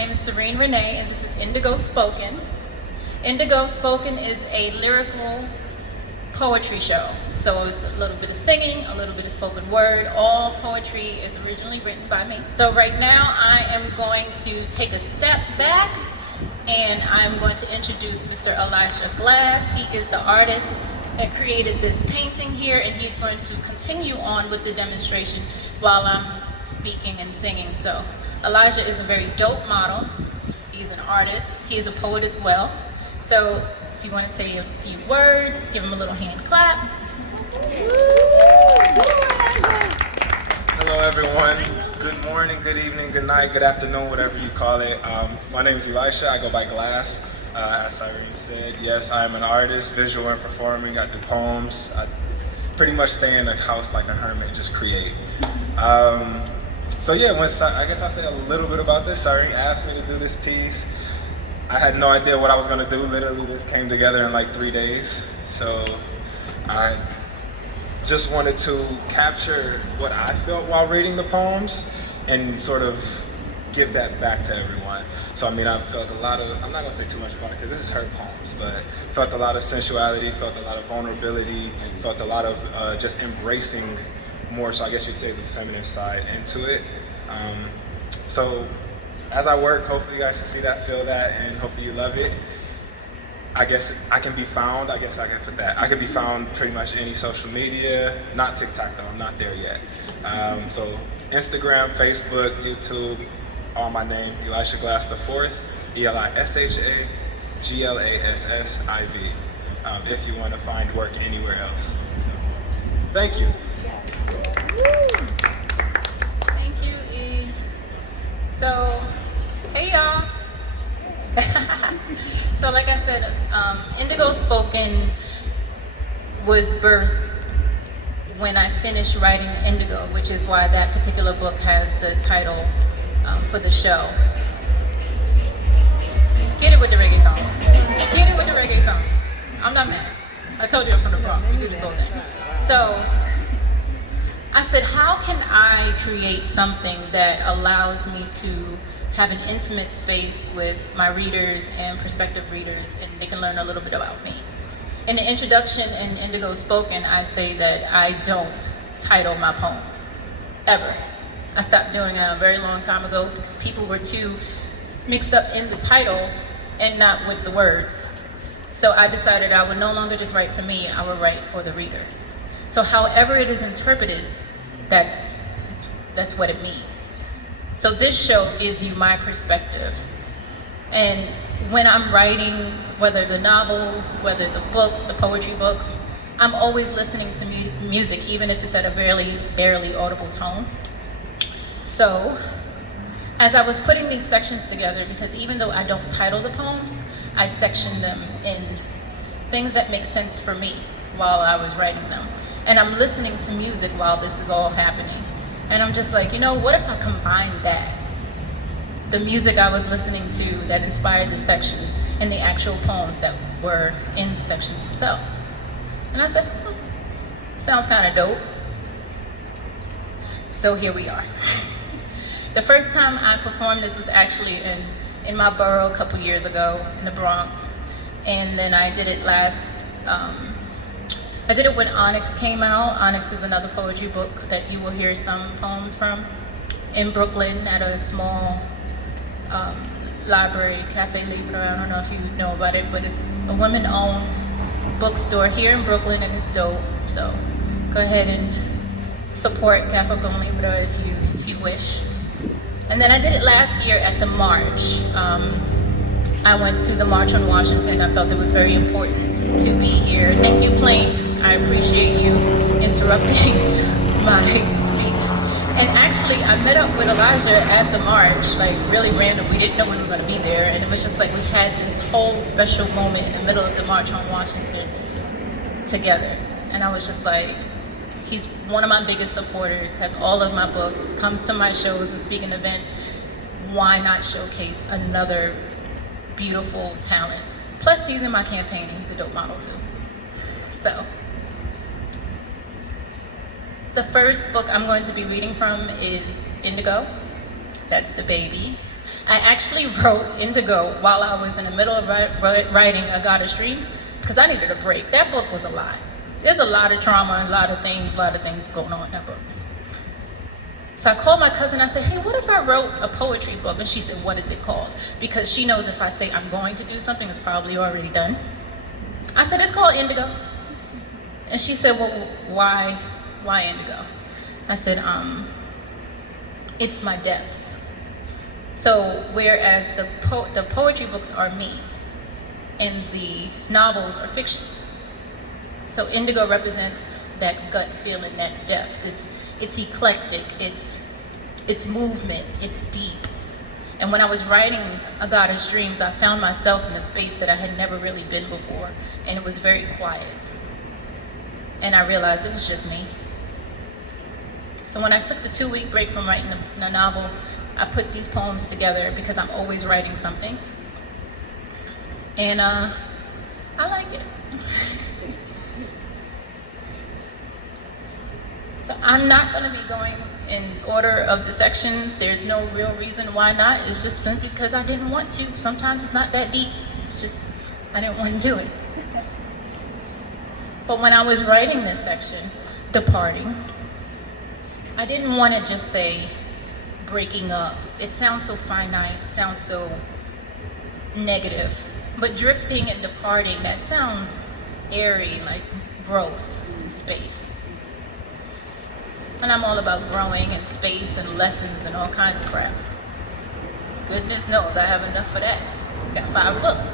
name is Cyrene Renee, and this is Indigo Spoken. Indigo Spoken is a lyrical poetry show. So it's a little bit of singing, a little bit of spoken word. All poetry is originally written by me. So right now I am going to take a step back and I'm going to introduce Mr. Elisha Glass. He is the artist that created this painting here, and he's going to continue on with the demonstration while I'm speaking and singing. So Elisha is a very dope model. He's an artist. He is a poet as well. So if you want to say a few words, give him a little hand clap. Hello everyone. Good morning, good evening, good night, good afternoon, whatever you call it. My name is Elisha. I go by Glass. As Cyrene said, yes, I am an artist, visual and performing. I do poems. I pretty much stay in a house like a hermit, just create. So yeah, I guess I'll say a little bit about this. Cyrene asked me to do this piece. I had no idea what I was gonna do. Literally, this came together in like 3 days. So I just wanted to capture what I felt while reading the poems and sort of give that back to everyone. So I mean, I felt a lot of, I'm not gonna say too much about it because this is her poems, but felt a lot of sensuality, felt a lot of vulnerability, felt a lot of just embracing more, so I guess you'd say the feminine side into it. So as I work, hopefully you guys can see that, feel that, and hopefully you love it. I guess I can be found, I guess I can put that. I can be found pretty much any social media, not TikTok though, I'm not there yet. So Instagram, Facebook, YouTube, all my name, Elisha Glass the Fourth, ELISHA GLASSIV, if you want to find work anywhere else. So, thank you. Thank you, E. So, hey y'all. So like I said, Indigo Spoken was birthed when I finished writing Indigo, which is why that particular book has the title for the show. Get it with the reggaeton. Get it with the reggaeton. I'm not mad. I told you I'm from the Bronx. We do this whole thing. So I said, how can I create something that allows me to have an intimate space with my readers and prospective readers, and they can learn a little bit about me. In the introduction in Indigo Spoken, I say that I don't title my poems, ever. I stopped doing it a very long time ago because people were too mixed up in the title and not with the words. So I decided I would no longer just write for me, I would write for the reader. So however it is interpreted, that's what it means. So this show gives you my perspective. And when I'm writing, whether the novels, whether the books, the poetry books, I'm always listening to music, even if it's at a barely audible tone. So as I was putting these sections together, because even though I don't title the poems, I section them in things that make sense for me while I was writing them. And I'm listening to music while this is all happening. And I'm just like, you know, what if I combine that? The music I was listening to that inspired the sections and the actual poems that were in the sections themselves. And I said, sounds kind of dope. So here we are. The first time I performed this was actually in my borough a couple years ago in the Bronx. And then I did it I did it when Onyx came out. Onyx is another poetry book that you will hear some poems from in Brooklyn at a small library, Cafe Libre. I don't know if you know about it, but it's a women-owned bookstore here in Brooklyn, and it's dope. So go ahead and support Cafe Libre if you wish. And then I did it last year at the March. I went to the March on Washington. I felt it was very important to be here. Thank you, Plain. I appreciate you interrupting my speech. And actually, I met up with Elijah at the March, like really random. We didn't know we were going to be there. And it was just like we had this whole special moment in the middle of the March on Washington together. And I was just like, he's one of my biggest supporters, has all of my books, comes to my shows and speaking events. Why not showcase another beautiful talent? Plus, he's in my campaign and he's a dope model too. So, the first book I'm going to be reading from is Indigo. That's the baby. I actually wrote Indigo while I was in the middle of writing A Goddess Dream because I needed a break. That book was a lot. There's a lot of trauma and a lot of things going on in that book. So I called my cousin, I said, hey, what if I wrote a poetry book? And she said, what is it called? Because she knows if I say I'm going to do something, it's probably already done. I said, it's called Indigo. And she said, well, why Indigo? I said, it's my depth. So whereas the poetry books are me and the novels are fiction. So Indigo represents that gut feeling, that depth. It's eclectic, it's movement, it's deep. And when I was writing A Goddess Dreams, I found myself in a space that I had never really been before, and it was very quiet. And I realized it was just me. So when I took the 2-week break from writing the novel, I put these poems together because I'm always writing something. And I like it. So I'm not going to be going in order of the sections. There's no real reason why not. It's just simply because I didn't want to. Sometimes it's not that deep. It's just, I didn't want to do it. But when I was writing this section, departing, I didn't want to just say breaking up. It sounds so finite, sounds so negative. But drifting and departing, that sounds airy, like growth and space. And I'm all about growing and space and lessons and all kinds of crap. As goodness knows I have enough for that. Got 5 books.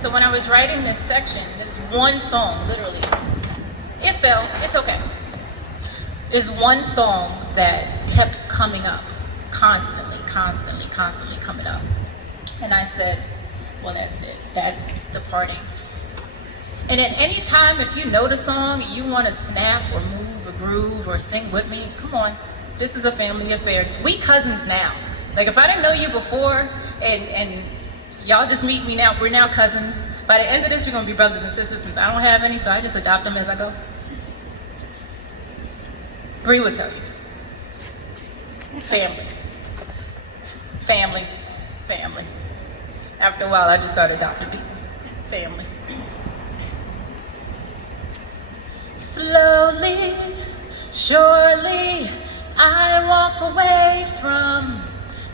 So when I was writing this section, there's one song, literally. It fell, it's okay. There's one song that kept coming up, constantly coming up. And I said, well, that's it. That's departing. And at any time, if you know the song, you want to snap or move or groove or sing with me, come on. This is a family affair. We cousins now. Like if I didn't know you before and y'all just meet me now, we're now cousins. By the end of this, we're going to be brothers and sisters since I don't have any, so I just adopt them as I go. Bree will tell you. Family. Family. Family. After a while, I just started adopting people. Family. Slowly, surely, I walk away from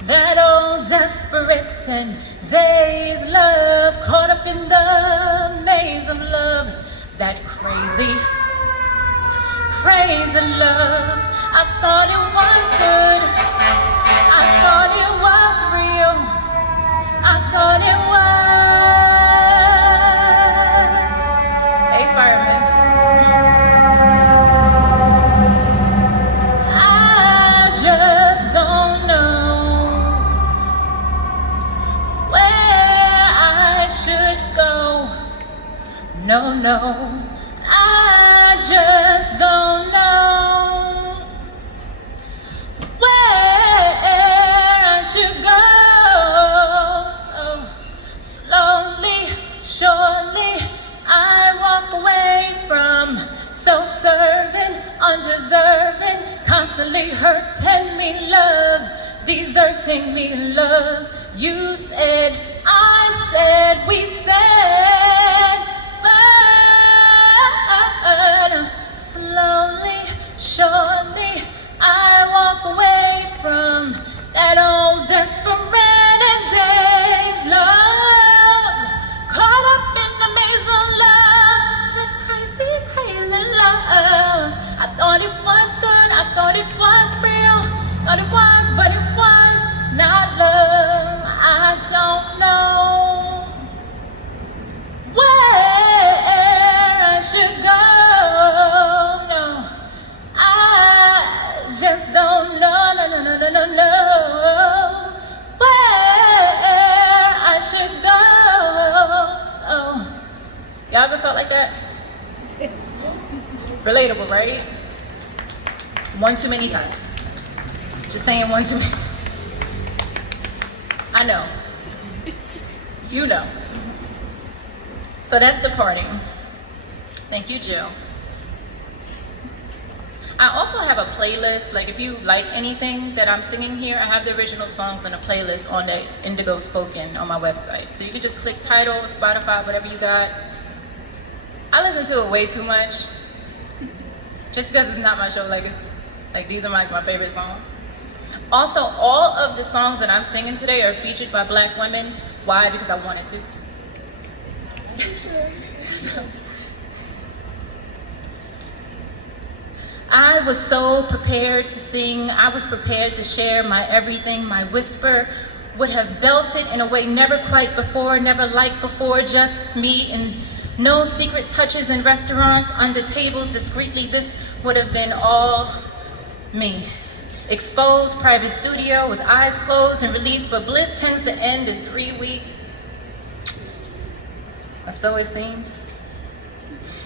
that old desperate and dazed love, caught up in the maze of love, that crazy love. I thought it was good, I thought it was real, I thought it was. Hey, fireman. No, I just don't know where I should go. So slowly, surely, I walk away from self-serving, undeserving, constantly hurting me, love, deserting me, love. You said, I said, we said, slowly, surely, I walk away from that old desperate and dazed love, caught up in the maze of love, that crazy love. I thought it was good, I thought it was real, thought it was, but it was not love. I don't know where I should go. Just don't know, no, where I should go. So, y'all ever felt like that? Relatable, right? One too many times. Just saying one too many times. I know. You know. So that's departing. Thank you, Jill. I also have a playlist, like if you like anything that I'm singing here, I have the original songs in a playlist on the Indigo Spoken on my website. So you can just click title, Spotify, whatever you got. I listen to it way too much, just because it's not my show, like these are my favorite songs. Also, all of the songs that I'm singing today are featured by Black women. Why? Because I wanted to. I was so prepared to sing. I was prepared to share my everything. My whisper would have belted in a way never quite before, never like before, just me and no secret touches in restaurants, under tables, discreetly. This would have been all me. Exposed, private studio with eyes closed and released, but bliss tends to end in 3 weeks. Or so it seems.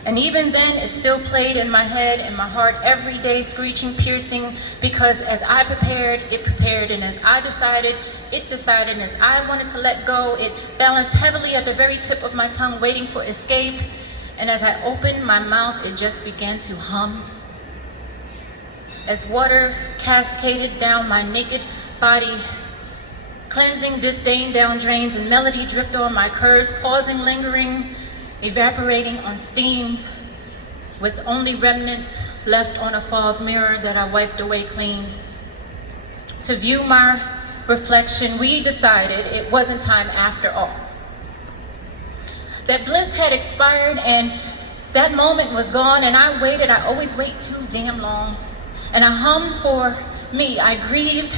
And even then, it still played in my head and my heart every day, screeching, piercing, because as I prepared, it prepared, and as I decided, it decided, and as I wanted to let go, it balanced heavily at the very tip of my tongue, waiting for escape. And as I opened my mouth, it just began to hum. As water cascaded down my naked body, cleansing disdain down drains, and melody dripped on my curves, pausing, lingering, evaporating on steam, with only remnants left on a fog mirror that I wiped away clean. To view my reflection, we decided it wasn't time after all. That bliss had expired and that moment was gone, and I waited. I always wait too damn long. And I hummed for me. I grieved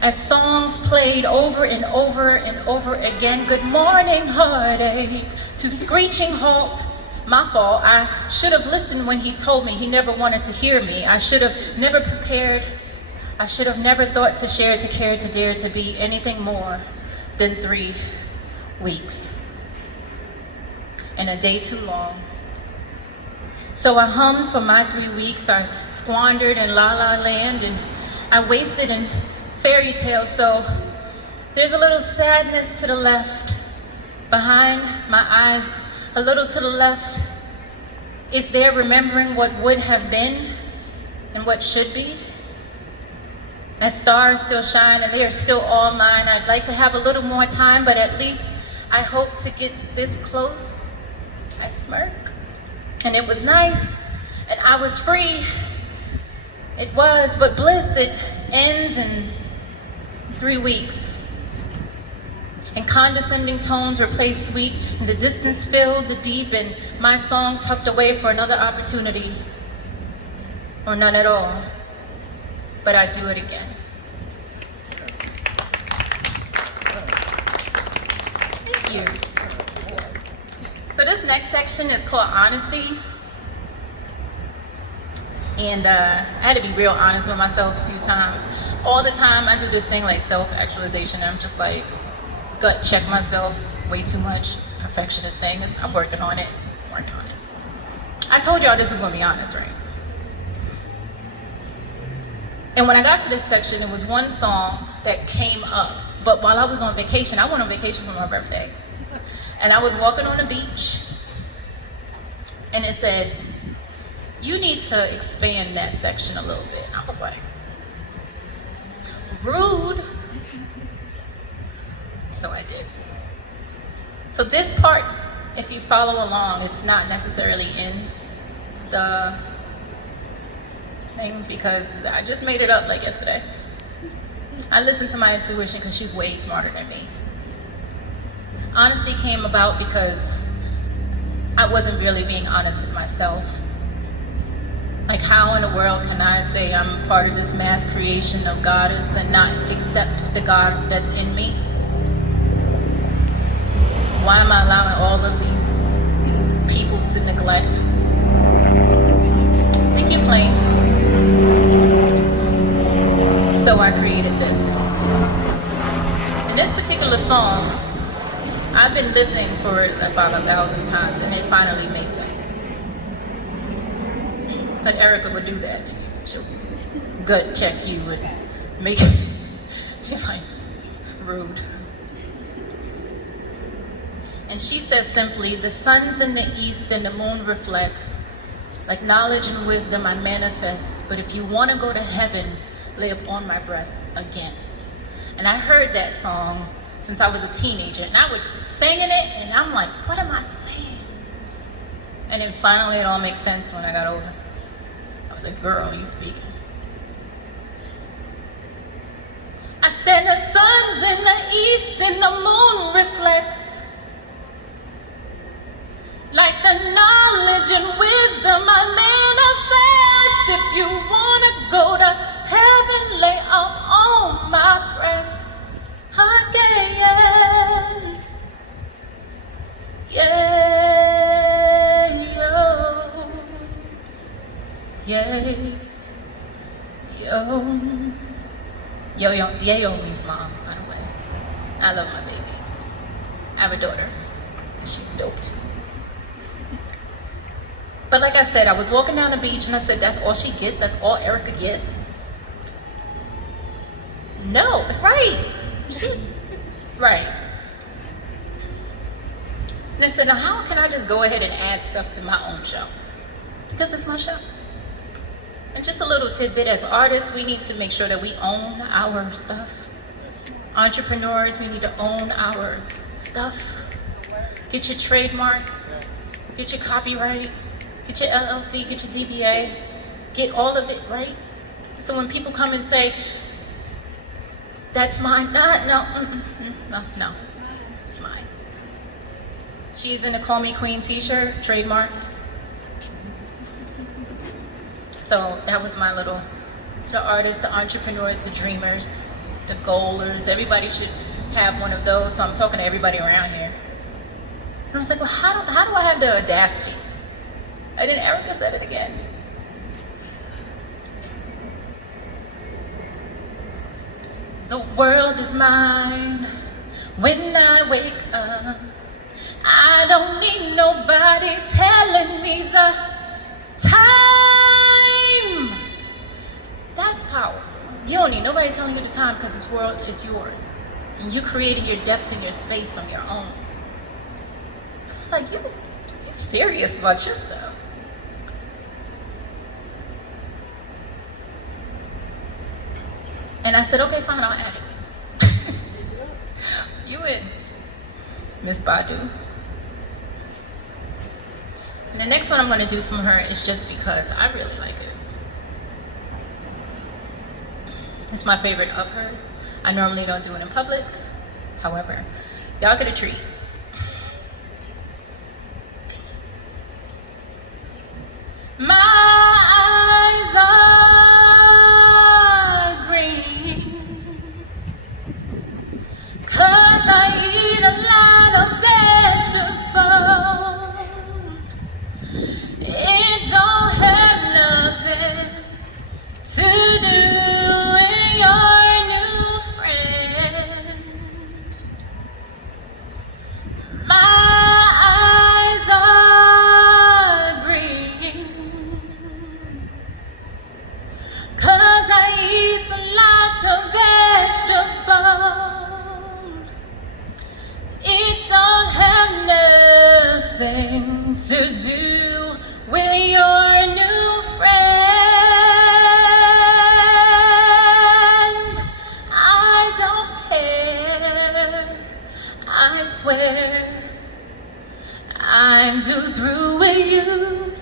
as songs played over and over and over again. Good morning, heartache, to screeching halt. My fault. I should have listened when he told me he never wanted to hear me. I should have never prepared. I should have never thought to share, to care, to dare, to be anything more than 3 weeks. And a day too long. So I hummed for my 3 weeks. I squandered in La La Land, and I wasted in fairy tales. So there's a little sadness to the left, behind my eyes, a little to the left. Is there remembering what would have been and what should be? As stars still shine and they are still all mine. I'd like to have a little more time, but at least I hope to get this close. I smirk. And it was nice, and I was free. It was, but bliss, it ends in 3 weeks. And condescending tones replace sweet, and the distance filled the deep, and my song tucked away for another opportunity, or none at all. But I do it again. Thank you. So this next section is called Honesty. And I had to be real honest with myself a few times. All the time I do this thing like self-actualization. I'm just like, gut check myself way too much. It's a perfectionist thing. I'm working on it. I told y'all this was gonna be honest, right? And when I got to this section, it was one song that came up. But while I was on vacation, I went on vacation for my birthday. And I was walking on the beach, and it said, you need to expand that section a little bit. I was like, rude. So I did. So this part, if you follow along, it's not necessarily in the thing because I just made it up like yesterday. I listened to my intuition because she's way smarter than me. Honesty came about because I wasn't really being honest with myself. Like, how in the world can I say I'm part of this mass creation of goddess and not accept the God that's in me? Why am I allowing all of these people to neglect? Thank you, Plain. So I created this. In this particular song, I've been listening for it about 1,000 times, and it finally made sense. But Erica would do that. She'll gut check you and make you, she's like, rude. And she says simply, the sun's in the east and the moon reflects. Like knowledge and wisdom I manifest, but if you want to go to heaven, lay upon my breast again. And I heard that song since I was a teenager, and I would be singing it, and I'm like, what am I saying? And then finally it all makes sense when I got older. I was like, girl, you speaking. I said the sun's in the east and the moon reflects. Like the knowledge and wisdom I manifest. If you wanna go to heaven, lay up on my breast again. Yeah, yo. Yeah, yo. Yo means mom, by the way. I love my baby. I have a daughter, and she's dope too. But like I said, I was walking down the beach and I said, that's all she gets? That's all Erica gets? No, it's right. Right. And I said, now how can I just go ahead and add stuff to my own show? Because it's my show. And just a little tidbit, as artists, we need to make sure that we own our stuff. Entrepreneurs, we need to own our stuff. Get your trademark, get your copyright, get your LLC, get your DBA, get all of it, right? So when people come and say, that's mine, no, it's mine. She's in a Call Me Queen t-shirt, trademark. So that was my little, to the artists, the entrepreneurs, the dreamers, the goalers, everybody should have one of those. So I'm talking to everybody around here. And I was like, well, how do I have the audacity? And then Erica said it again. The world is mine when I wake up. I don't need nobody telling me the time. That's powerful. You don't need nobody telling you the time because this world is yours. And you creating your depth and your space on your own. It's like, you're serious about your stuff. And I said, okay, fine, I'll add it. You in, Miss Badu. And the next one I'm gonna do from her is just because I really like it. It's my favorite of hers. I normally don't do it in public. However, y'all get a treat. My eyes are green 'cause I eat a lot of vegetables. It don't have nothing to do with your new friend. My eyes are green 'cause I eat a lot of vegetables. It don't have nothing to do with your new friend. I don't care, I swear. I'm too through with you.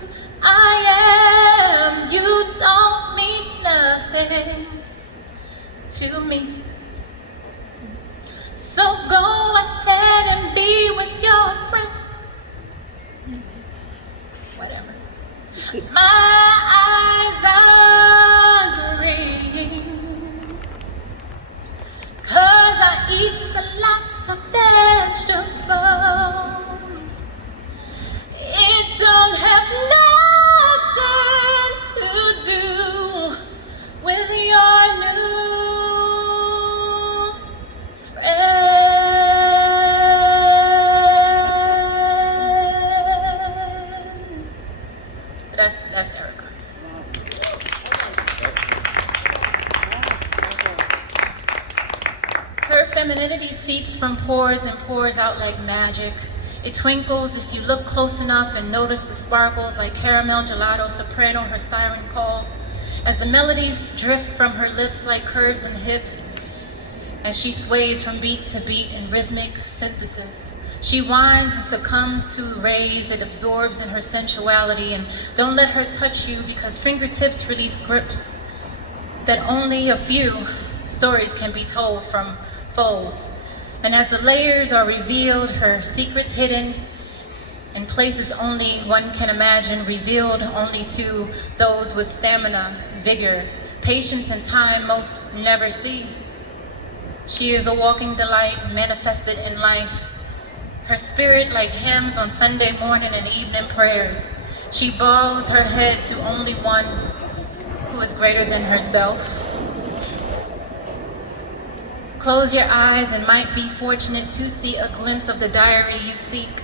I am. You don't mean nothing to me. So go ahead and be with your friend. Whatever. My eyes are green 'cause I eat lots of vegetables. It don't have nothing to do with your new friend. So that's Erica. Her femininity seeps from pores and pours out like magic. It twinkles if you look close enough and notice the sparkles like caramel gelato soprano, her siren call. As the melodies drift from her lips like curves and hips, as she sways from beat to beat in rhythmic synthesis. She whines and succumbs to rays it absorbs in her sensuality, and don't let her touch you because fingertips release grips that only a few stories can be told from folds. And as the layers are revealed, her secrets hidden in places only one can imagine, revealed only to those with stamina, vigor, patience, and time most never see. She is a walking delight manifested in life. Her spirit like hymns on Sunday morning and evening prayers. She bows her head to only one who is greater than herself. Close your eyes and might be fortunate to see a glimpse of the diary you seek.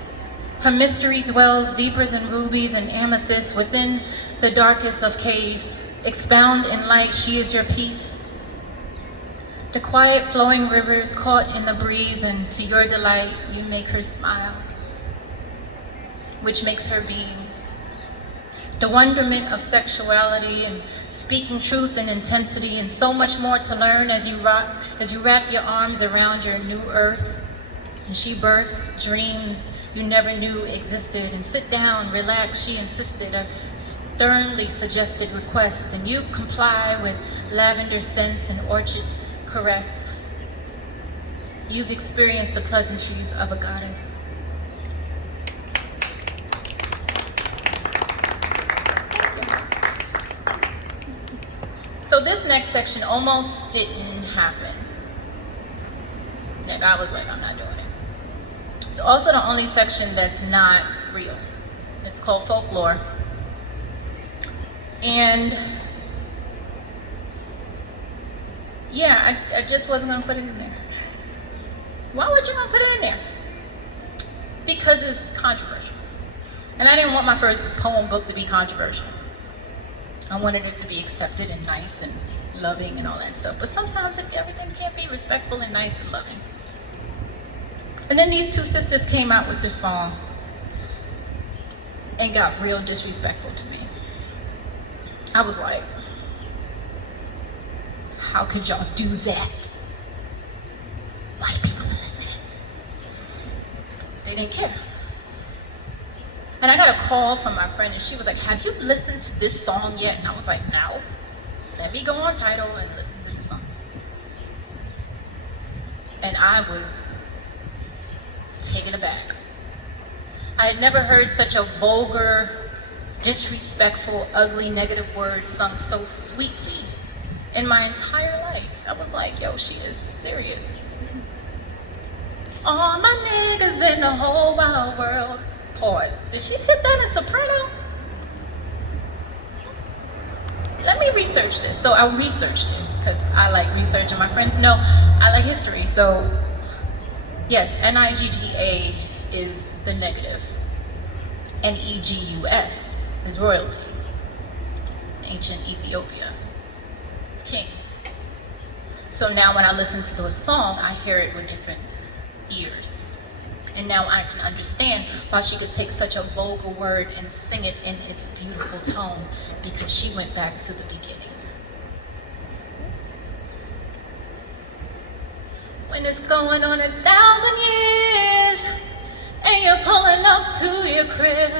Her mystery dwells deeper than rubies and amethysts within the darkest of caves. Expound in light, she is your peace. The quiet flowing rivers caught in the breeze, and to your delight, you make her smile, which makes her being. The wonderment of sexuality and speaking truth and intensity, and so much more to learn as you wrap your arms around your new earth. And she births dreams you never knew existed. And sit down, relax, she insisted, a sternly suggested request, and you comply with lavender scents and orchid caress. You've experienced the pleasantries of a goddess. So this next section almost didn't happen. Like, I was like, I'm not doing it. It's also the only section that's not real. It's called folklore. And yeah, I just wasn't gonna put it in there. Why would you gonna put it in there? Because it's controversial. And I didn't want my first poem book to be controversial. I wanted it to be accepted and nice and loving and all that stuff. But sometimes everything can't be respectful and nice and loving. And then these two sisters came out with this song and got real disrespectful to me. I was like, how could y'all do that? White people are listening. They didn't care. And I got a call from my friend and she was like, have you listened to this song yet? And I was like, no. Let me go on Tidal and listen to the song. And I was taken aback. I had never heard such a vulgar, disrespectful, ugly, negative word sung so sweetly in my entire life. I was like, yo, she is serious. All my niggas in the whole wide world. Pause. Did she hit that in soprano? Let me research this. So I researched it because I like research and my friends know I like history. So yes, Nigga is the negative. Negus is royalty. Ancient Ethiopia. It's king. So now when I listen to the song, I hear it with different ears. And now I can understand why she could take such a vulgar word and sing it in its beautiful tone, because she went back to the beginning. When it's going on 1,000 years, and you're pulling up to your crib,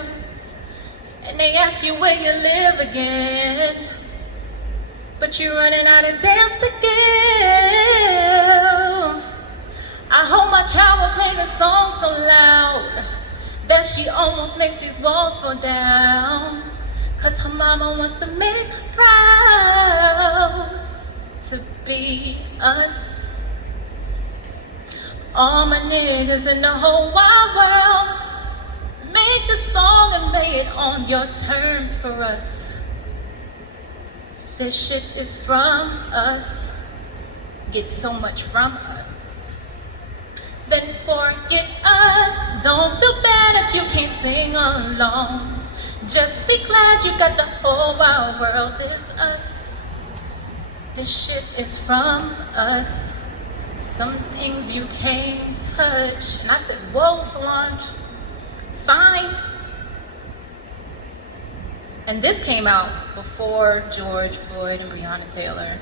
and they ask you where you live again, but you're running out of dams to give. I hope my child will play the song so loud that she almost makes these walls fall down, 'cause her mama wants to make her proud to be us. All my niggas in the whole wide world, make the song and lay it on your terms for us. This shit is from us, get so much from us. Then forget us, don't feel bad if you can't sing along. Just be glad you got the whole wide world is us. This shit is from us. Some things you can't touch. And I said, whoa, Solange, fine. And this came out before George Floyd and Breonna Taylor.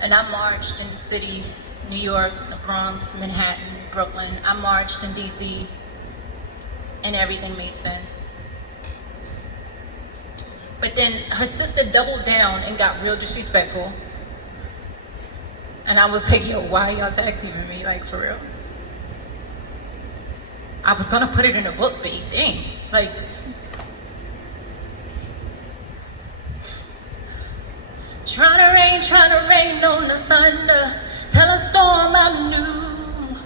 And I marched in the city, New York, the Bronx, Manhattan, Brooklyn. I marched in DC, and everything made sense. But then her sister doubled down and got real disrespectful. And I was like, yo, why y'all tag teaming me? Like, for real? I was gonna put it in a book, babe, dang. Like, trying to rain on the thunder. Tell a storm I'm new.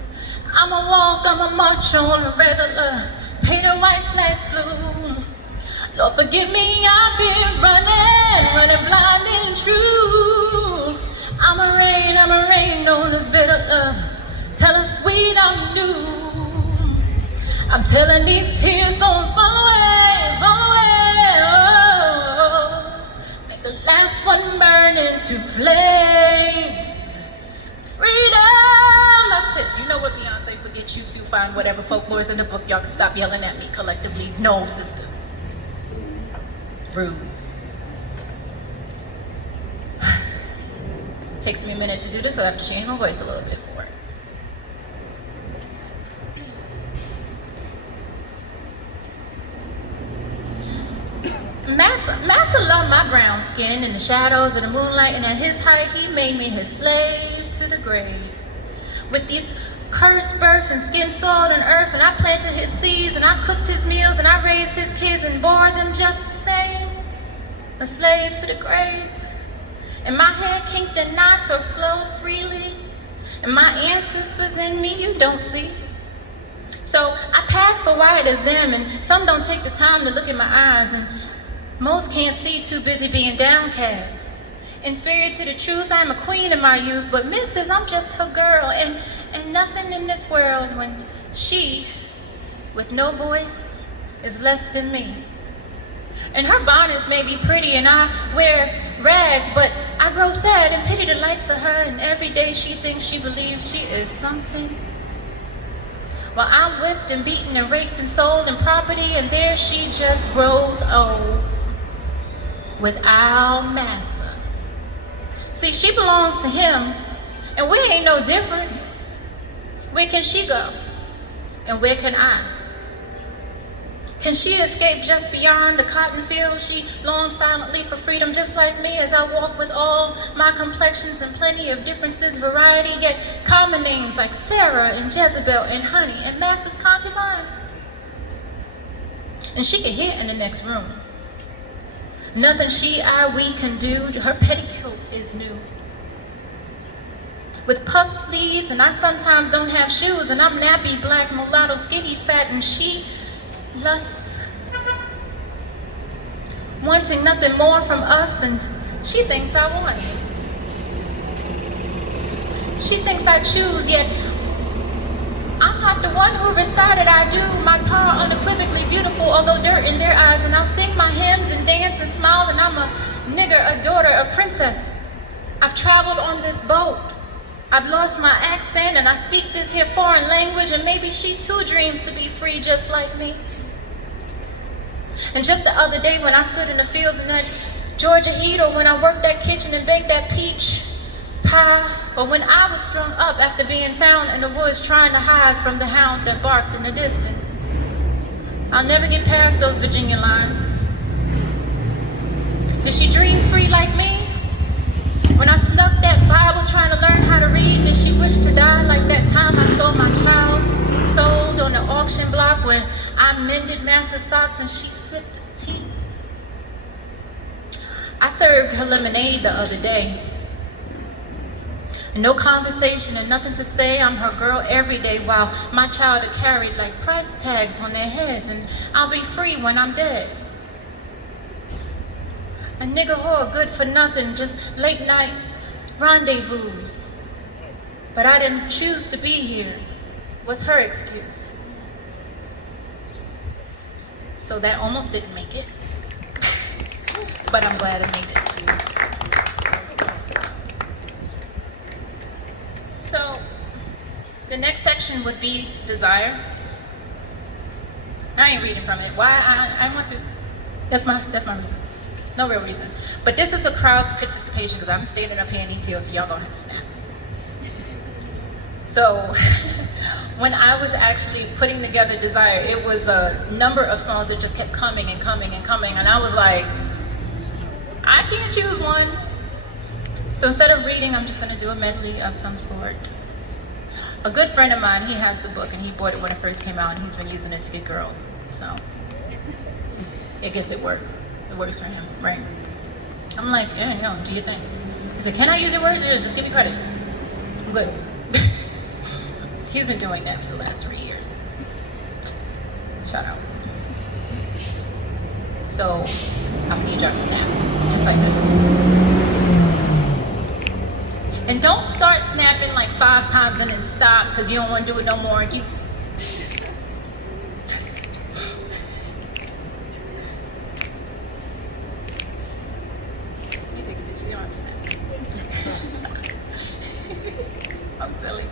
I'ma walk, I'ma march on a regular. Paint a white flags blue. Lord, forgive me, I've been running blind and true. I'ma rain on this bitter love. Tell her sweet I'm new. I'm telling these tears gon' fall away, oh. Make the last one burn into flames. Freedom! I said, you know what, Beyonce, forget you two, find whatever folklore's in the book, y'all can stop yelling at me collectively. No, sisters. Rude. Takes me a minute to do this, so I have to change my voice a little bit for it. Massa loved my brown skin in the shadows of the moonlight, and at his height, he made me his slave to the grave. With these cursed birth and skin soiled and earth, and I planted his seeds, and I cooked his meals, and I raised his kids and bore them just the same. A slave to the grave. And my hair kinked in knots or flowed freely, and my ancestors in me you don't see. So I pass for white as them, and some don't take the time to look in my eyes, and most can't see, too busy being downcast. Inferior to the truth, I'm a queen in my youth, but missus, I'm just her girl, and nothing in this world when she, with no voice, is less than me. And her bonnets may be pretty, and I wear rags, but I grow sad and pity the likes of her, and every day she thinks she believes she is something. While I'm whipped and beaten and raped and sold in property, and there she just grows old. Without Massa. See, she belongs to him, and we ain't no different. Where can she go? And where can I? Can she escape just beyond the cotton fields? She longs silently for freedom, just like me, as I walk with all my complexions and plenty of differences, variety, yet common names like Sarah and Jezebel and Honey and Massa's concubine. And she can hear in the next room. Nothing she, I, we can do. Her petticoat is new. With puff sleeves, and I sometimes don't have shoes, and I'm nappy, black, mulatto, skinny, fat, and she lusts, wanting nothing more from us, and she thinks I want it. She thinks I choose, yet I'm not the one who recited I do. My tar unequivocally beautiful, although dirt in their eyes, and I'll sing my hymns and dance and smile, and I'm a nigger, a daughter, a princess. I've traveled on this boat. I've lost my accent, and I speak this here foreign language, and maybe she too dreams to be free just like me. And just the other day when I stood in the fields in that Georgia heat, or when I worked that kitchen and baked that peach pie, or when I was strung up after being found in the woods trying to hide from the hounds that barked in the distance, I'll never get past those Virginia lines. Did she dream free like me? When I snuck that Bible trying to learn how to read, did she wish to die like that time I sold my child, sold on the auction block when I mended Massa's socks and she sipped tea? I served her lemonade the other day. No conversation and nothing to say, I'm her girl every day, while my child are carried like price tags on their heads, and I'll be free when I'm dead. A nigger whore good for nothing, just late night rendezvous. But I didn't choose to be here. What's her excuse? So that almost didn't make it, but I'm glad it made it. So the next section would be desire. I ain't reading from it. Why? I want to. That's my reason. No real reason. But this is a crowd participation because I'm standing up here in these heels, so y'all gonna have to snap. So when I was actually putting together Desire, it was a number of songs that just kept coming and coming and coming, and I was like, I can't choose one. So instead of reading, I'm just gonna do a medley of some sort. A good friend of mine, he has the book and he bought it when it first came out and he's been using it to get girls. So I guess it works. It works for him, right? I'm like, yeah, do you think? He said, can I use your words? Yeah, just give me credit. I'm good. He's been doing that for the last 3 years. Shout out. So I'm gonna need y'all to snap, just like this. And don't start snapping like 5 times and then stop because you don't want to do it no more. Let me take a picture. You don't have to snap. I'm silly.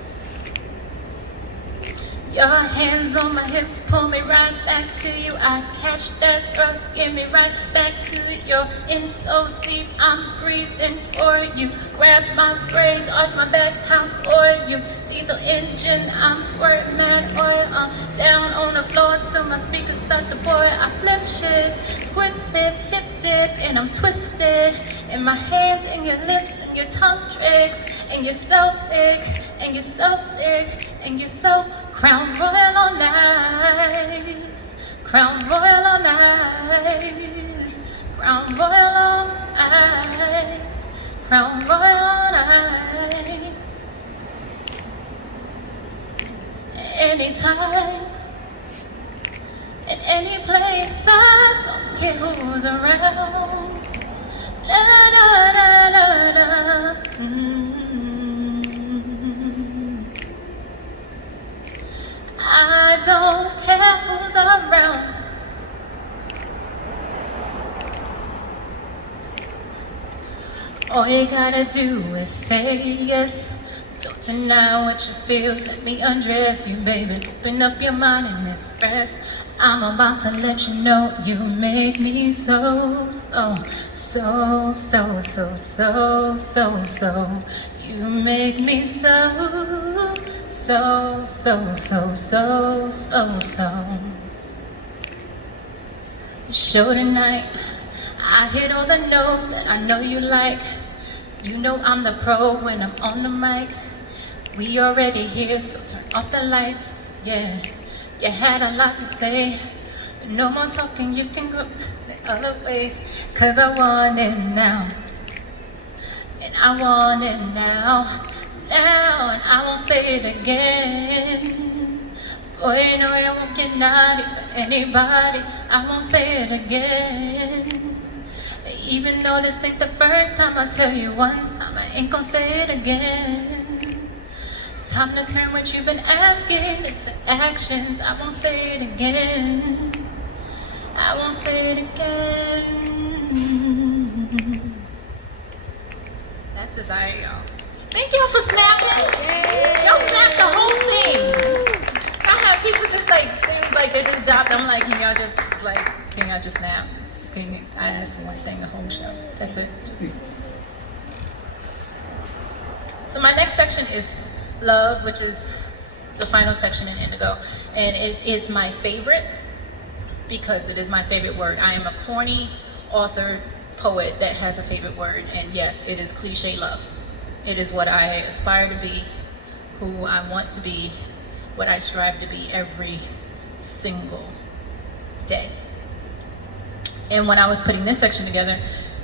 Your hands on my hips pull me right back to you. I catch that thrust, give me right back to it. You're in so deep, I'm breathing for you. Grab my braids, arch my back, how for you. Diesel engine, I'm squirting mad oil. I'm down on the floor till my speakers start to boil. I flip shit, squip, slip, hip dip, and I'm twisted. In my hands, in your lips, and your tongue tricks, and you're so thick, and you're so thick, and you're so crown royal on ice, crown royal on ice, crown royal on ice, crown royal on ice. Anytime, in any place, I don't care who's around. Da, da, da, da, da. I don't care who's around. All you gotta do is say yes. Don't deny what you feel, let me undress you, baby. Open up your mind and express. I'm about to let you know you make me so, so, so, so, so, so, so, so. You make me so, so, so, so, so, so, so. Show tonight, I hit all the notes that I know you like. You know I'm the pro when I'm on the mic. We already here, so turn off the lights, yeah. You had a lot to say, but no more talking, you can go the other ways. Cause I want it now, and I want it now, now, and I won't say it again. Boy, no, I won't get naughty for anybody, I won't say it again. Even though this ain't the first time, I'll tell you one time, I ain't gonna say it again. Time to turn what you've been asking into actions. I won't say it again. I won't say it again. That's Desire, y'all. Thank y'all for snapping. Y'all snapped the whole thing. I have people just like things like they just dropped. I'm like, can y'all just can y'all just snap? I asked for one thing the whole show. That's it. So my next section is Love, which is the final section in Indigo, and it is my favorite because it is my favorite word. I am a corny author, poet that has a favorite word, and yes, it is cliche love. It is what I aspire to be, who I want to be, what I strive to be every single day. And when I was putting this section together,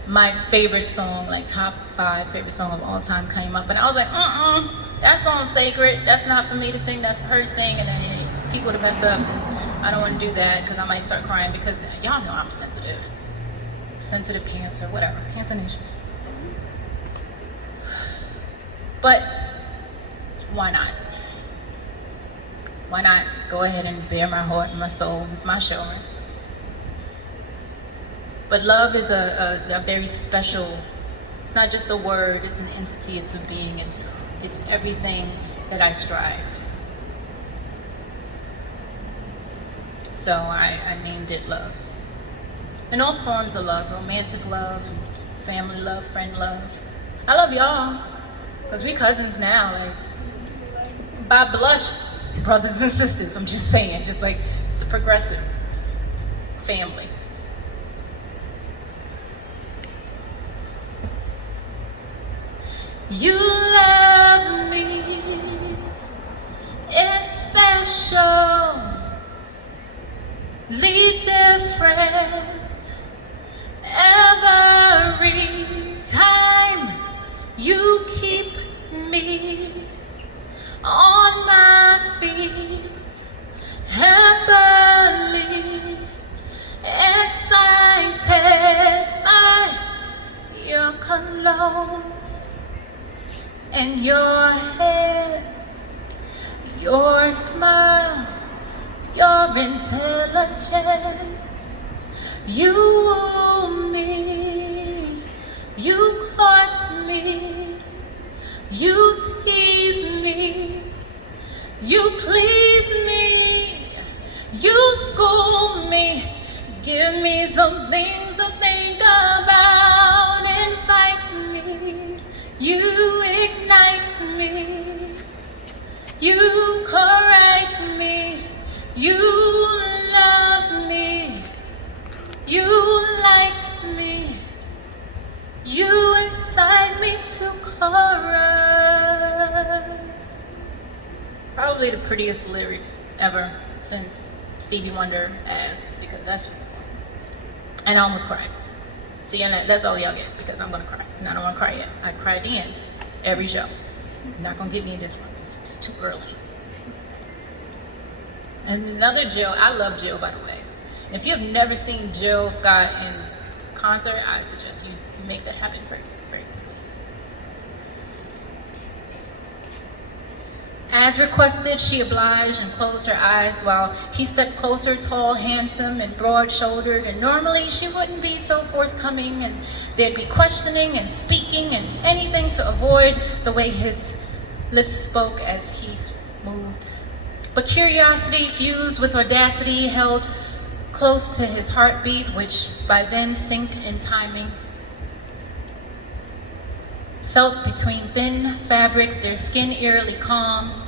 my favorite song, like top 5 favorite song of all time came up, but I was like, that song's sacred, that's not for me to sing, that's for her to sing, and then people to mess up. I don't want to do that because I might start crying because y'all know I'm sensitive. Sensitive Cancer, whatever, Cancer Nation. But why not? Why not go ahead and bare my heart and my soul? It's my show. But love is a very special, it's not just a word, it's an entity, it's a being, it's everything that I strive. So I named it love. And all forms of love, romantic love, family love, friend love. I love y'all, because we cousins now, like, by blush, brothers and sisters, I'm just saying, just like, it's a progressive family. You love me, especially different every time you keep me on my feet, happily excited by your cologne and your hands, your smile, your intelligence. You woo me, you court me, you tease me, you please me, you school me, give me some things to think about, invite me, you ignite me, you correct me, you love me, you like me, you incite me to chorus. Probably the prettiest lyrics ever since Stevie Wonder asked, because that's just, and I almost cried. See, and that's all y'all get, because I'm gonna cry, and I don't wanna cry yet. I cry at the end, every show. Not gonna get me in this one, it's too early. And another Jill, I love Jill, by the way. If you have never seen Jill Scott in concert, I suggest you make that happen very, very quickly. As requested, she obliged and closed her eyes while he stepped closer, tall, handsome, and broad-shouldered. And normally she wouldn't be so forthcoming, and there'd be questioning and speaking and anything to avoid the way his lips spoke as he moved. But curiosity fused with audacity held close to his heartbeat, which by then synced in timing. Felt between thin fabrics, their skin eerily calm.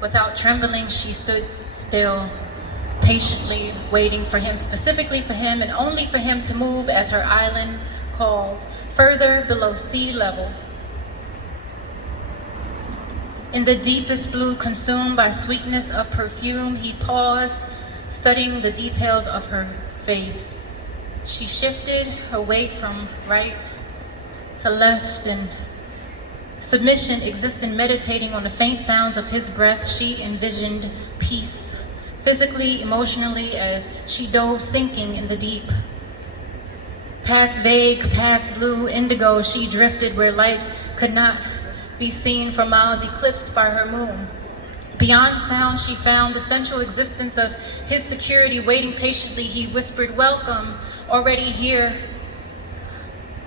Without trembling, she stood still, patiently waiting for him, specifically for him, and only for him to move as her island called, further below sea level. In the deepest blue, consumed by sweetness of perfume, he paused, studying the details of her face. She shifted her weight from right to left, and submission existing, meditating on the faint sounds of his breath. She envisioned peace, physically, emotionally, as she dove, sinking in the deep. Past vague, past blue, indigo, she drifted where light could not be seen for miles, eclipsed by her moon. Beyond sound, she found the central existence of his security, waiting patiently. He whispered, welcome, already here,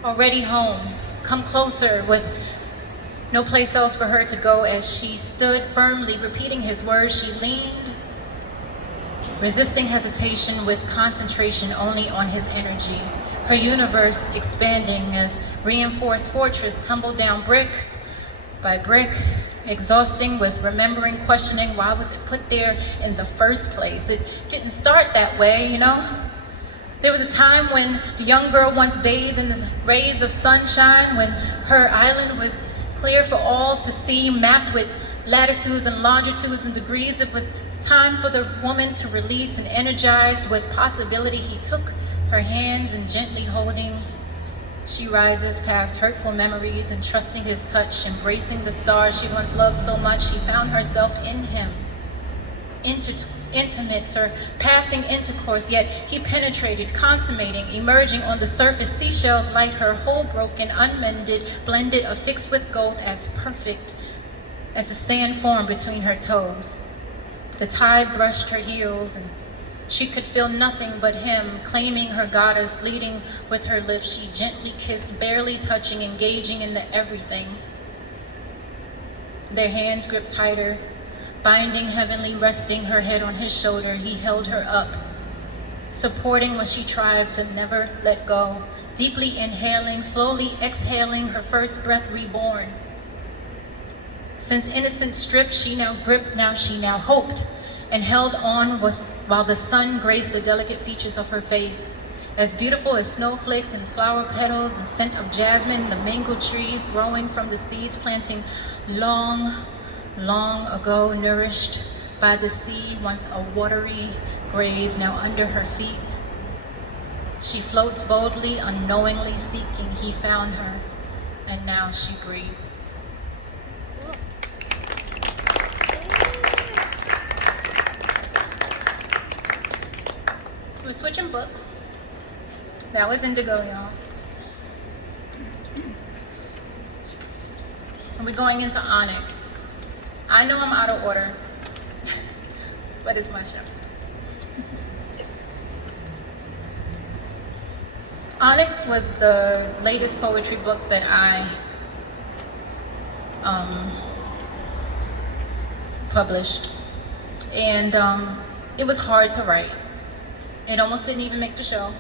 already home. Come closer, with no place else for her to go. As she stood firmly, repeating his words, she leaned, resisting hesitation with concentration only on his energy. Her universe expanding as reinforced fortress tumbled down brick by brick, exhausting with remembering, questioning, why was it put there in the first place? It didn't start that way, you know? There was a time when the young girl once bathed in the rays of sunshine, when her island was clear for all to see, mapped with latitudes and longitudes and degrees. It was time for the woman to release, and energized with possibility, he took her hands and gently holding, she rises past hurtful memories and trusting his touch, embracing the stars she once loved so much. She found herself in him, intimate, surpassing intercourse, yet he penetrated, consummating, emerging on the surface. Seashells light her, whole, broken, unmended, blended, affixed with gold, as perfect as the sand formed between her toes. The tide brushed her heels, and she could feel nothing but him, claiming her goddess, leading with her lips. She gently kissed, barely touching, engaging in the everything. Their hands gripped tighter, Binding heavenly, resting her head on his shoulder, he held her up, supporting what she tried to never let go. Deeply inhaling, slowly exhaling, her first breath reborn. Since innocent stripped, she now gripped, she now hoped, and held on while the sun graced the delicate features of her face. As beautiful as snowflakes and flower petals and scent of jasmine, the mango trees growing from the seeds planting long ago, nourished by the sea, once a watery grave now under her feet. She floats boldly, unknowingly seeking. He found her, and now she breathes. So we're switching books. That was Indigo, y'all. And we're going into Onyx. I know I'm out of order, but it's my show. Onyx was the latest poetry book that I published, and it was hard to write. It almost didn't even make the show.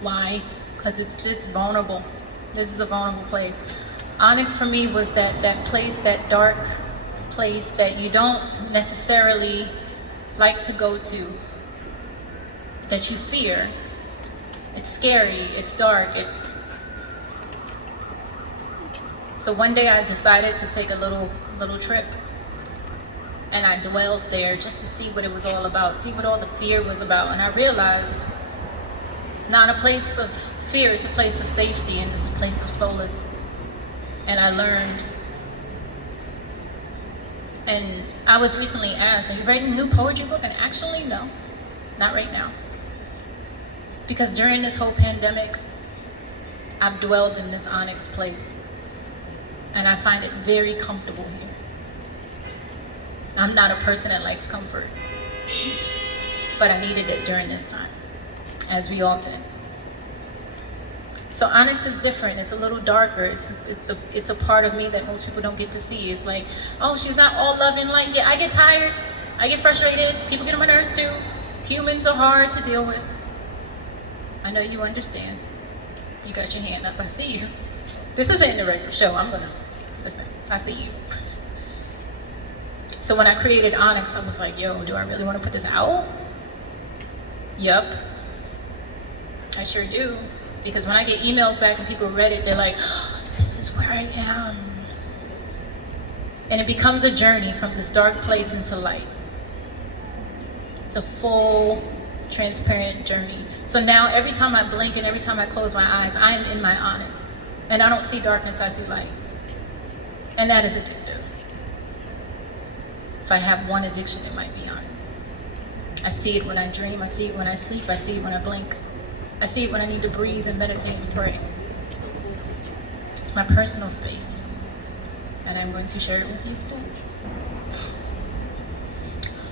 Why? Because it's vulnerable. This is a vulnerable place. Onyx for me was that place, that dark place that you don't necessarily like to go to, that you fear. It's scary, it's dark, So one day I decided to take a little trip, and I dwelled there just to see what it was all about, see what all the fear was about, and I realized it's not a place of fear, it's a place of safety, and it's a place of solace. And I learned. And I was recently asked, are you writing a new poetry book? And actually, no, not right now. Because during this whole pandemic, I've dwelled in this Onyx place, and I find it very comfortable here. I'm not a person that likes comfort, but I needed it during this time, as we all did. So Onyx is different. It's a little darker. It's a part of me that most people don't get to see. It's like, oh, she's not all love and light. Yeah, I get tired. I get frustrated. People get on my nerves too. Humans are hard to deal with. I know you understand. You got your hand up. I see you. This isn't the regular show. I'm gonna listen. I see you. So when I created Onyx, I was like, yo, do I really want to put this out? Yup. I sure do. Because when I get emails back and people read it, they're like, oh, this is where I am. And it becomes a journey from this dark place into light. It's a full, transparent journey. So now every time I blink and every time I close my eyes, I am in my Onyx. And I don't see darkness, I see light. And that is addictive. If I have one addiction, it might be Onyx. I see it when I dream, I see it when I sleep, I see it when I blink. I see it when I need to breathe and meditate and pray. It's my personal space, and I'm going to share it with you today.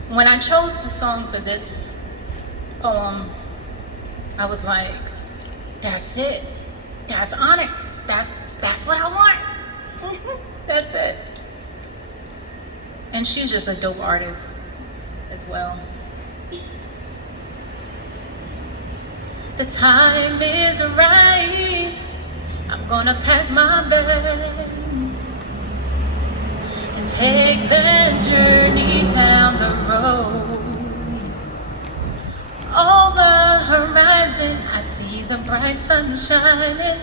When I chose the song for this poem, I was like, that's it. That's Onyx. That's what I want. That's it. And she's just a dope artist as well. The time is right. I'm gonna pack my bags and take that journey down the road. Over horizon, I see the bright sun shining,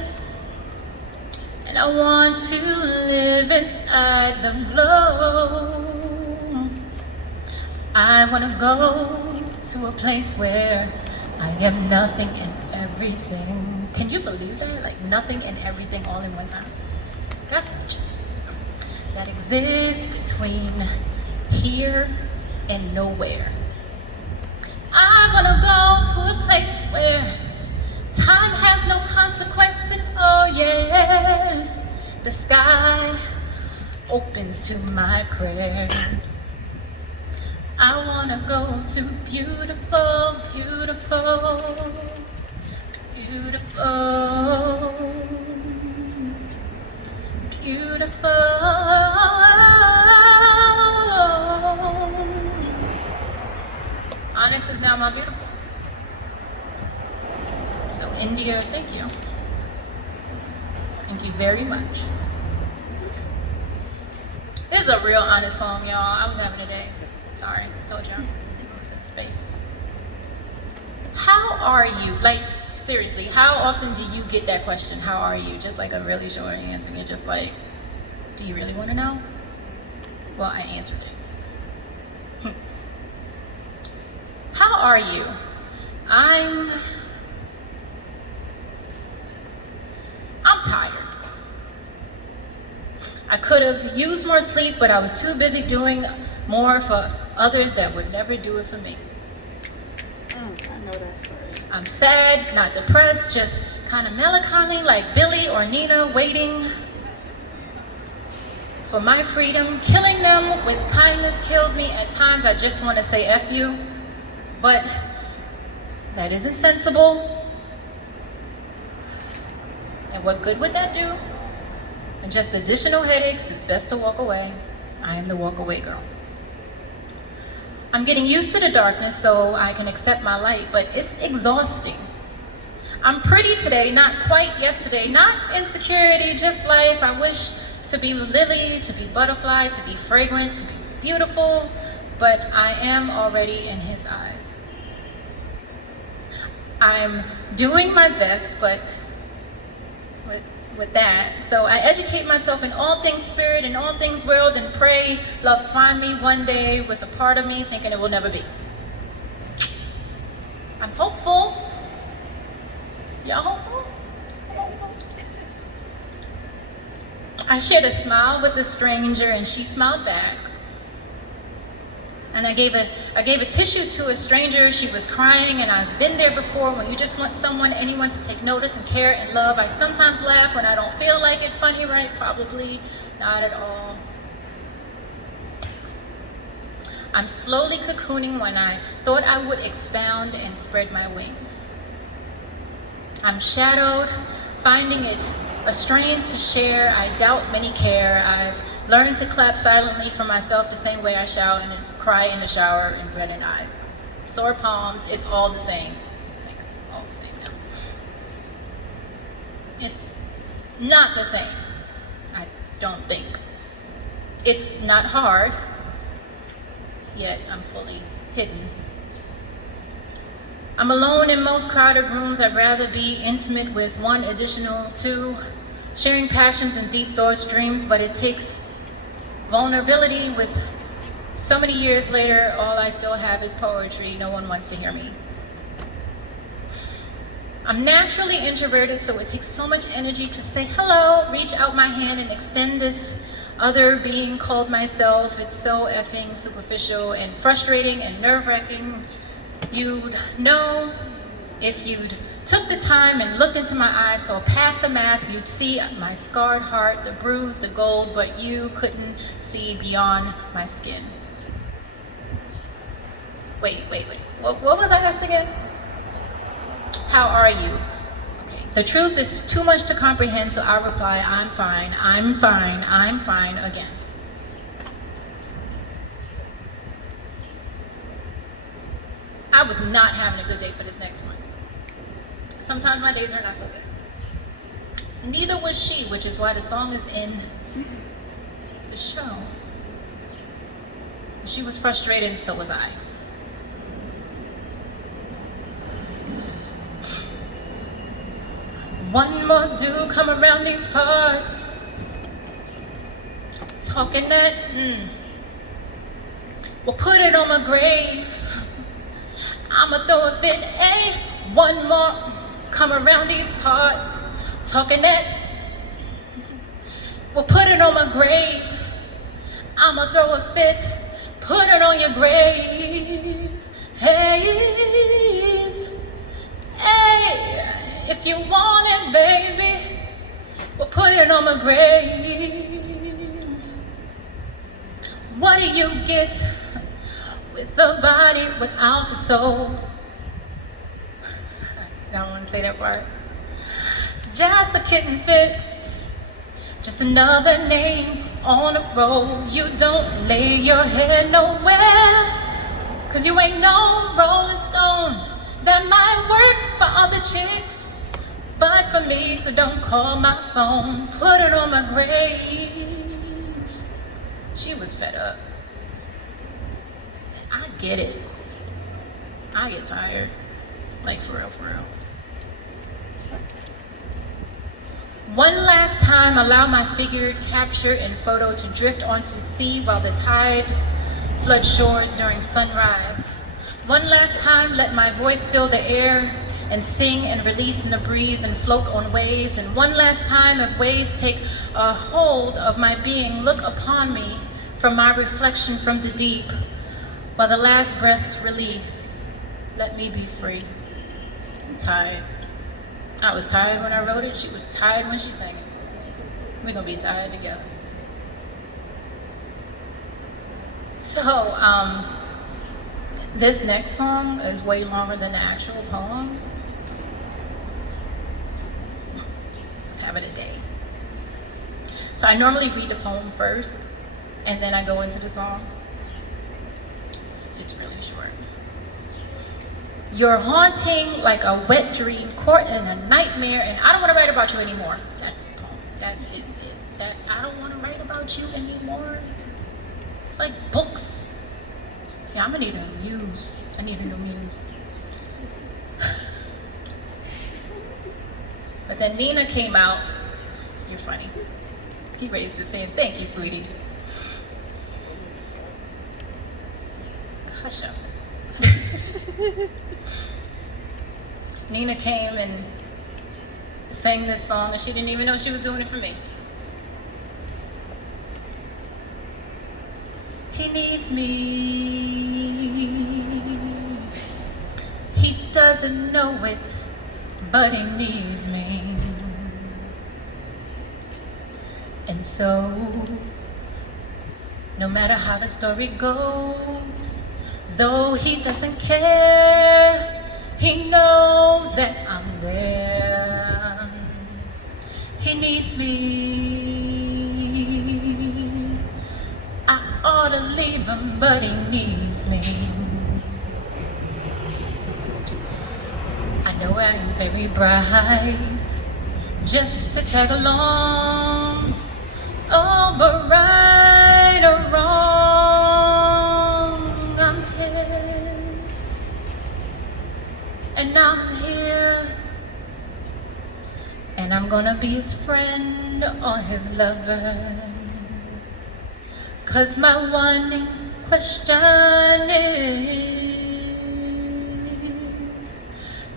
and I want to live inside the glow. I wanna go to a place where I am nothing and everything. Can you believe that? Like nothing and everything all in one time. That's just, that exists between here and nowhere. I wanna go to a place where time has no consequence and oh yes, the sky opens to my prayers. I wanna go to beautiful, beautiful, beautiful, beautiful. now, my beautiful. So India, thank you. Thank you very much. This is a real honest poem, y'all. I was having a day. Sorry, told y'all. I was in the space. How are you? Like, seriously, how often do you get that question? How are you? Just like a really short answer. You're just like, do you really want to know? Well, I answered it. How are you? I'm tired. I could have used more sleep, but I was too busy doing more for others that would never do it for me. I know that story. I'm sad, not depressed, just kind of melancholy like Billy or Nina, waiting for my freedom. Killing them with kindness kills me. At times I just want to say F you, but that isn't sensible. And what good would that do? And just additional headaches. It's best to walk away. I am the walk away girl. I'm getting used to the darkness so I can accept my light, but it's exhausting. I'm pretty today, not quite yesterday. Not insecurity, just life. I wish to be lily, to be butterfly, to be fragrant, to be beautiful, but I am already in his eyes. I'm doing my best, but with that. So I educate myself in all things spirit, in all things world, and pray loves find me one day with a part of me thinking it will never be. I'm hopeful. Y'all hopeful? I shared a smile with a stranger and she smiled back. And I gave a tissue to a stranger. She was crying, and I've been there before when you just want anyone to take notice and care and love. I sometimes laugh when I don't feel like it. Funny, right? Probably not at all. I'm slowly cocooning when I thought I would expound and spread my wings. I'm shadowed, finding it a strain to share. I doubt many care. I've learned to clap silently for myself the same way I shout and cry in the shower and red in eyes. Sore palms, it's all the same. I think it's all the same now. It's not the same, I don't think. It's not hard, yet I'm fully hidden. I'm alone in most crowded rooms. I'd rather be intimate with one additional two, sharing passions and deep thoughts, dreams, but it takes vulnerability. With so many years later, all I still have is poetry. No one wants to hear me. I'm naturally introverted, so it takes so much energy to say hello, reach out my hand and extend this other being called myself. It's so effing superficial and frustrating and nerve-wracking. You'd know if you'd took the time and looked into my eyes, so past the mask, you'd see my scarred heart, the bruise, the gold, but you couldn't see beyond my skin. Wait. What was I asked again? How are you? Okay. The truth is too much to comprehend, so I reply, I'm fine, I'm fine, I'm fine again. I was not having a good day for this next one. Sometimes my days are not so good. Neither was she, which is why the song is in the show. She was frustrated and so was I. One more dude come around these parts, talking that, well, put it on my grave. I'ma throw a fit, hey, one more come around these parts, talking that, well, put it on my grave. I'ma throw a fit, put it on your grave. Hey, if you want it, baby, well, put it on my grave. What do you get with the body without the soul? I don't want to say that part. Just a kitten fix, just another name on a roll. You don't lay your head nowhere, 'Cause you ain't no Rolling Stone that might work for other chicks, but for me, so don't call my phone, put it on my grave. She was fed up. I get it. I get tired. Like, for real, for real. One last time, allow my figure captured in photo to drift onto sea while the tide floods shores during sunrise. One last time, let my voice fill the air and sing and release in the breeze and float on waves. And one last time, if waves take a hold of my being, look upon me from my reflection from the deep. While the last breaths release, let me be free. I'm tired. I was tired when I wrote it. She was tired when she sang it. We're gonna be tired together. So, this next song is way longer than the actual poem. Let's have it a day. So I normally read the poem first, and then I go into the song. It's really short. You're haunting like a wet dream, caught in a nightmare, and I don't want to write about you anymore. That's the poem. That is it. That I don't want to write about you anymore. It's like books. Yeah, I'm gonna need a muse. I need a new muse. But then Nina came out. You're funny. He raised his hand. Thank you, sweetie. Hush up. Nina came and sang this song, and she didn't even know she was doing it for me. He needs me. He doesn't know it, but he needs me. And so, no matter how the story goes, though he doesn't care, he knows that I'm there. He needs me. I ought to leave him, but he needs me. I know I'm very bright, just to tag along. Oh, but right or wrong, I'm his. And I'm here. And I'm gonna be his friend or his lover. 'Cause my one question is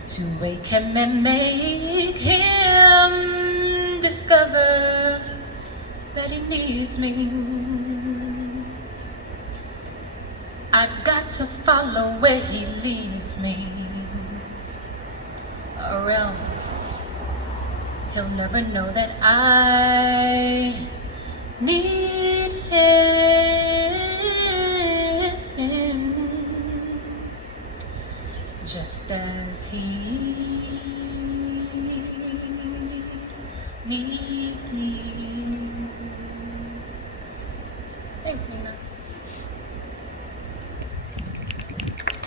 to wake him and make him discover that he needs me. I've got to follow where he leads me, or else he'll never know that I need him, just as he needs me. Thanks, Nina.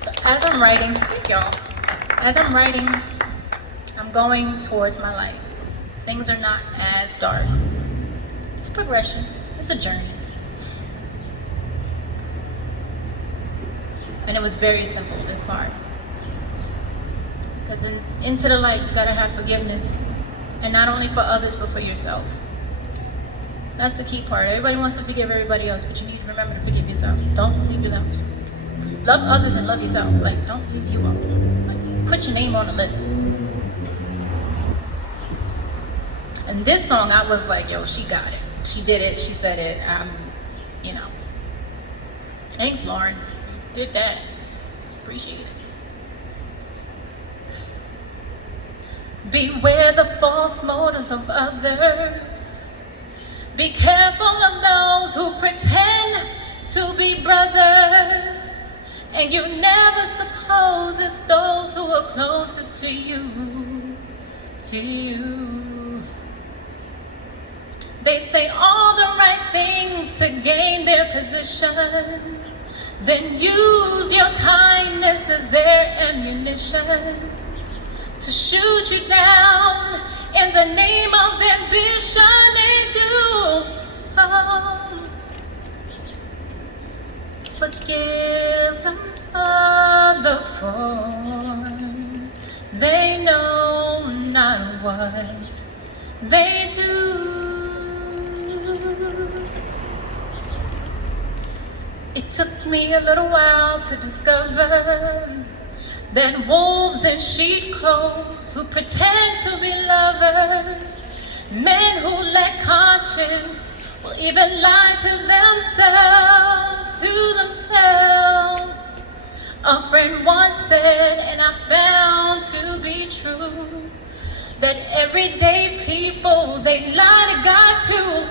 So as I'm writing, thank y'all. As I'm writing, I'm going towards my light. Things are not as dark. It's progression. It's a journey. And it was very simple, this part. Because into the light, you gotta have forgiveness. And not only for others, but for yourself. That's the key part. Everybody wants to forgive everybody else, but you need to remember to forgive yourself. Don't leave yourself. Love others and love yourself. Like, don't leave you out. Like, put your name on the list. And this song, I was like, yo, she got it. She did it. She said it. You know. Thanks, Lauren. You did that. Appreciate it. Beware the false motives of others. Be careful of those who pretend to be brothers. And you never suppose it's those who are closest to you. They say all the right things to gain their position. then use your kindness as their ammunition to shoot you down in the name of ambition. They do. Forgive them, Father, for they know not what they do. It took me a little while to discover that wolves in sheep clothes who pretend to be lovers, men who lack conscience, will even lie to themselves. A friend once said, and I found to be true, that everyday people, they lie to God too.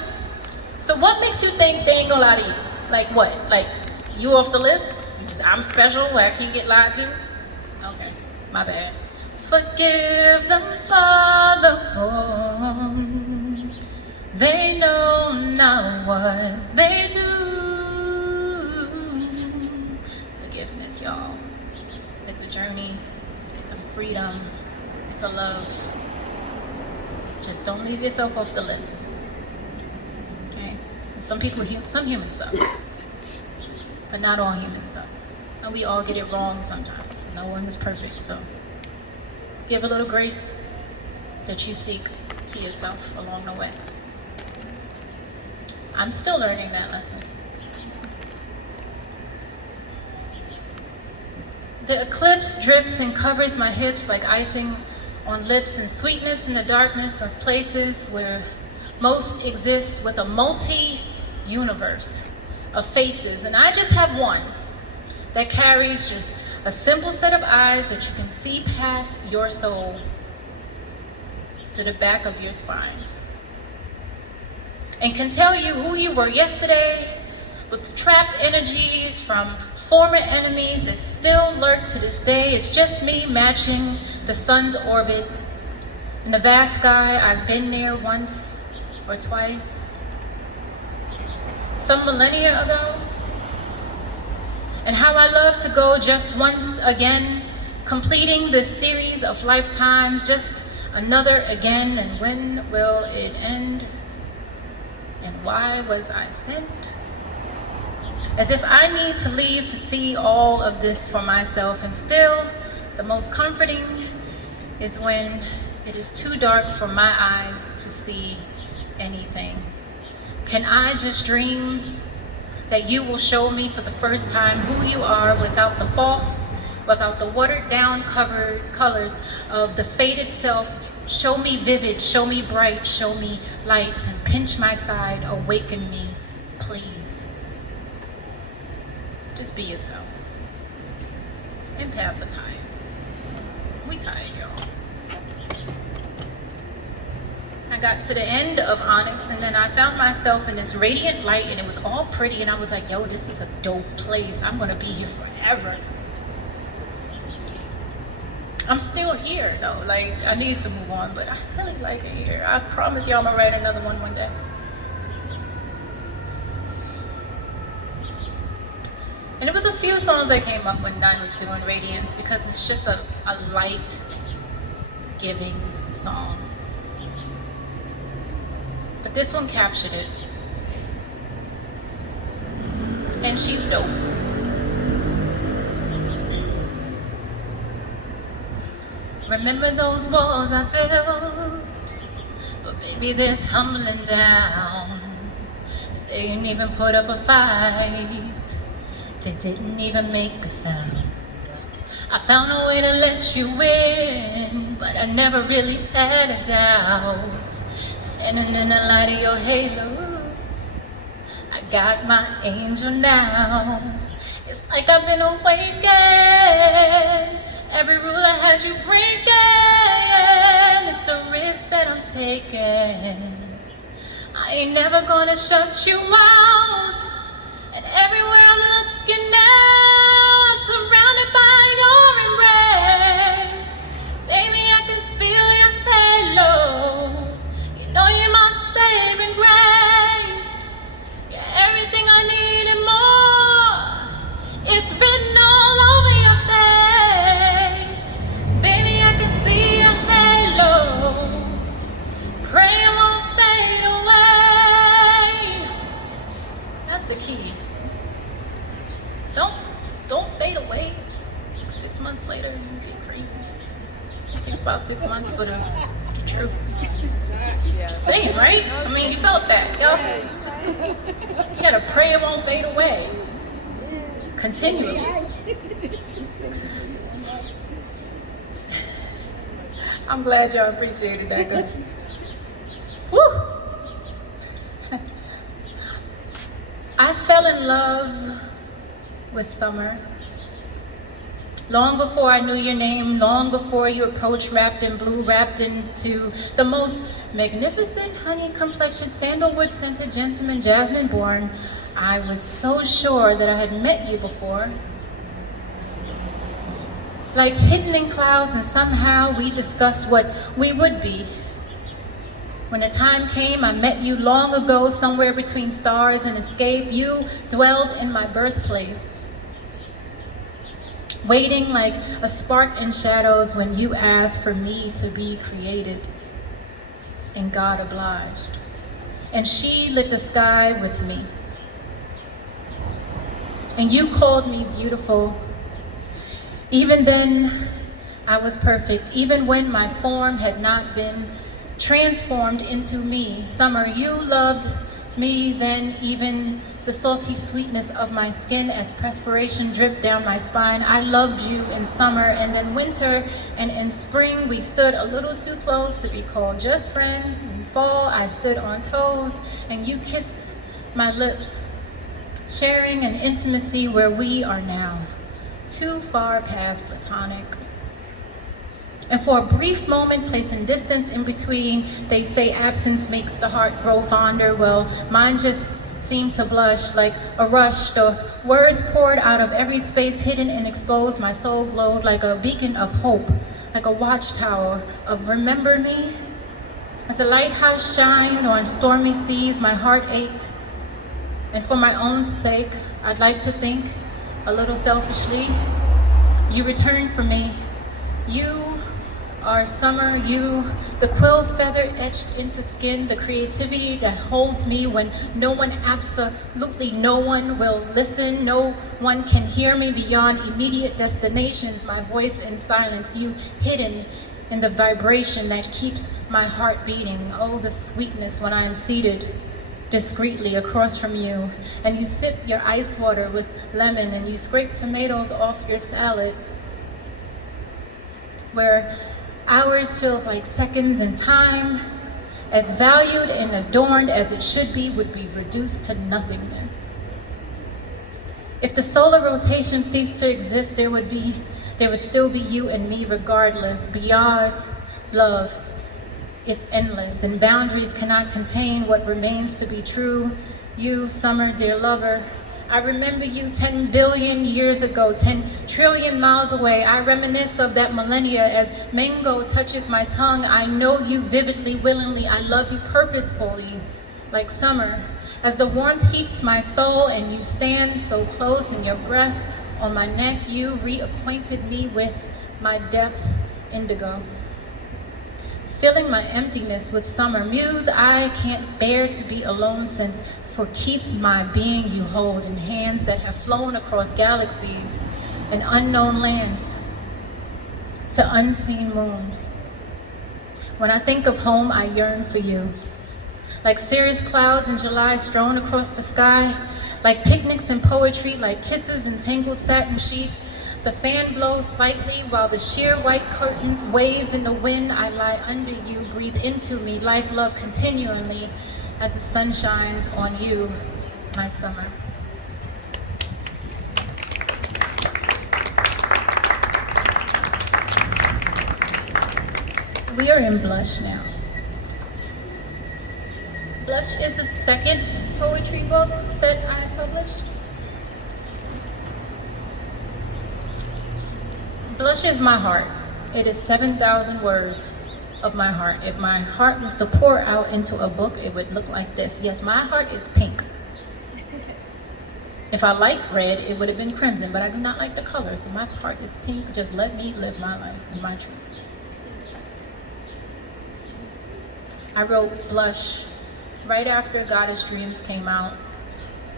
So what makes you think they ain't gonna lie to you? Like what? Like you off the list? I'm special, I can't get lied to? Okay, my bad. Forgive them, Father, for they know not what they do. Forgiveness, y'all. It's a journey. It's a freedom. It's a love. Just don't leave yourself off the list. Okay? And some humans suck. But not all humans suck. And we all get it wrong sometimes. No one is perfect, so give a little grace that you seek to yourself along the way. I'm still learning that lesson. The eclipse drips and covers my hips like icing on lips, and sweetness in the darkness of places where most exist with a multi-universe of faces. And I just have one that carries just a simple set of eyes that you can see past your soul to the back of your spine, and can tell you who you were yesterday with trapped energies from former enemies that still lurk to this day. It's just me matching the sun's orbit in the vast sky. I've been there once or twice, some millennia ago. And how I love to go just once again, completing this series of lifetimes, just another again. And when will it end? And why was I sent? As if I need to leave to see all of this for myself. And still, the most comforting is when it is too dark for my eyes to see anything. Can I just dream that you will show me for the first time who you are, without the false, without the watered down colors of the faded self. Show me vivid, show me bright, show me lights, and pinch my side, awaken me, please. Just be yourself. Empaths are tired. We tired, y'all. I got to the end of Onyx, and then I found myself in this radiant light, and it was all pretty, and I was like, yo, this is a dope place. I'm gonna be here forever. I'm still here though. Like, I need to move on, but I really like it here. I promise you I'm gonna write another one day. And it was a few songs that came up when I was doing Radiance, because it's just a light giving song. But this one captured it. And she's dope. Remember those walls I built? But baby, they're tumbling down. They didn't even put up a fight. They didn't even make a sound. I found a way to let you in, but I never really had a doubt. Standing in the light of your halo, I got my angel now. It's like I've been awakened. Every rule I had you breaking, it's the risk that I'm taking. I ain't never gonna shut you out. And everywhere I'm looking now, I'm surrounded by your embrace. Baby, I can feel your halo. You know you're my saving grace. You're everything I need and more. It's written all over your face. Baby, I can see your halo. Pray it won't fade away. That's the key. Don't fade away. 6 months later, you get crazy. It takes about 6 months for the truth. Just saying, right? I mean, you felt that. Y'all, you gotta pray it won't fade away. Continually. I'm glad y'all appreciated that. 'Cause, whew. I fell in love with summer. Long before I knew your name, long before you approached wrapped in blue, wrapped into the most magnificent honey complexioned, sandalwood scented gentleman, jasmine born, I was so sure that I had met you before. Like hidden in clouds, and somehow we discussed what we would be. When the time came, I met you long ago, somewhere between stars and escape. You dwelled in my birthplace, waiting like a spark in shadows when you asked for me to be created. And God obliged. And she lit the sky with me. And you called me beautiful. Even then, I was perfect. Even when my form had not been transformed into me. Summer, you loved me then, even the salty sweetness of my skin as perspiration dripped down my spine. I loved you in summer, and then winter, and in spring we stood a little too close to be called just friends. In fall I stood on toes and you kissed my lips, sharing an intimacy where we are now, too far past platonic. And for a brief moment, placing distance in between, they say absence makes the heart grow fonder. Well, mine just seemed to blush like a rush. The words poured out of every space hidden and exposed. My soul glowed like a beacon of hope, like a watchtower of remember me. As a lighthouse shined on stormy seas, my heart ached. And for my own sake, I'd like to think, a little selfishly, you returned for me. You are summer, you, the quill feather etched into skin, the creativity that holds me when no one, absolutely no one will listen, no one can hear me beyond immediate destinations, my voice in silence, you hidden in the vibration that keeps my heart beating. Oh, the sweetness when I am seated discreetly across from you, and you sip your ice water with lemon, and you scrape tomatoes off your salad, where hours feels like seconds, and time, as valued and adorned as it should be, would be reduced to nothingness. If the solar rotation ceased to exist, there would still be you and me regardless. Beyond love, it's endless, and boundaries cannot contain what remains to be true. You, summer, dear lover, I remember you 10 billion years ago, 10 trillion miles away. I reminisce of that millennia as mango touches my tongue. I know you vividly, willingly. I love you purposefully, like summer. As the warmth heats my soul and you stand so close, and your breath on my neck, you reacquainted me with my depth, indigo. Filling my emptiness with summer. Muse, I can't bear to be alone, since for keeps my being you hold in hands that have flown across galaxies and unknown lands to unseen moons. When I think of home, I yearn for you. Like cirrus clouds in July strewn across the sky, like picnics and poetry, like kisses and tangled satin sheets. The fan blows slightly while the sheer white curtains waves in the wind. I lie under you, breathe into me, life, love continually as the sun shines on you, my summer. We are in Blush now. Blush is the second poetry book that I published. Blush is my heart. It is 7,000 words of my heart. If my heart was to pour out into a book, it would look like this. Yes, my heart is pink. If I liked red, it would have been crimson, but I do not like the color, so my heart is pink. Just let me live my life and my truth. I wrote Blush right after Goddess Dreams came out,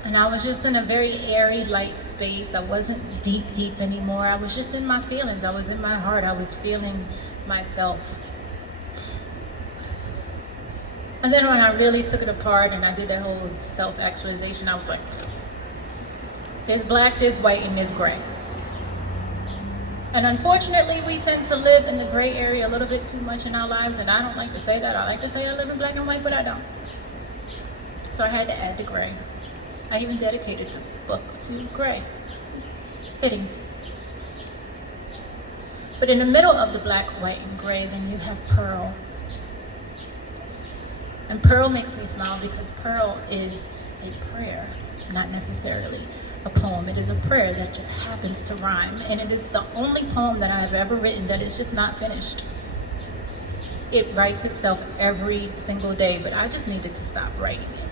and I was just in a very airy, light space. I wasn't deep anymore. I was just in my feelings. I was in my heart. I was feeling myself. And then when I really took it apart and I did that whole self-actualization, I was like, there's black, there's white, and there's gray. And unfortunately, we tend to live in the gray area a little bit too much in our lives, and I don't like to say that. I like to say I live in black and white, but I don't. So I had to add the gray. I even dedicated the book to gray. Fitting. But in the middle of the black, white, and gray, then you have pearl. And pearl makes me smile because pearl is a prayer, not necessarily a poem. It is a prayer that just happens to rhyme. And it is the only poem that I have ever written that is just not finished. It writes itself every single day, but I just needed to stop writing it.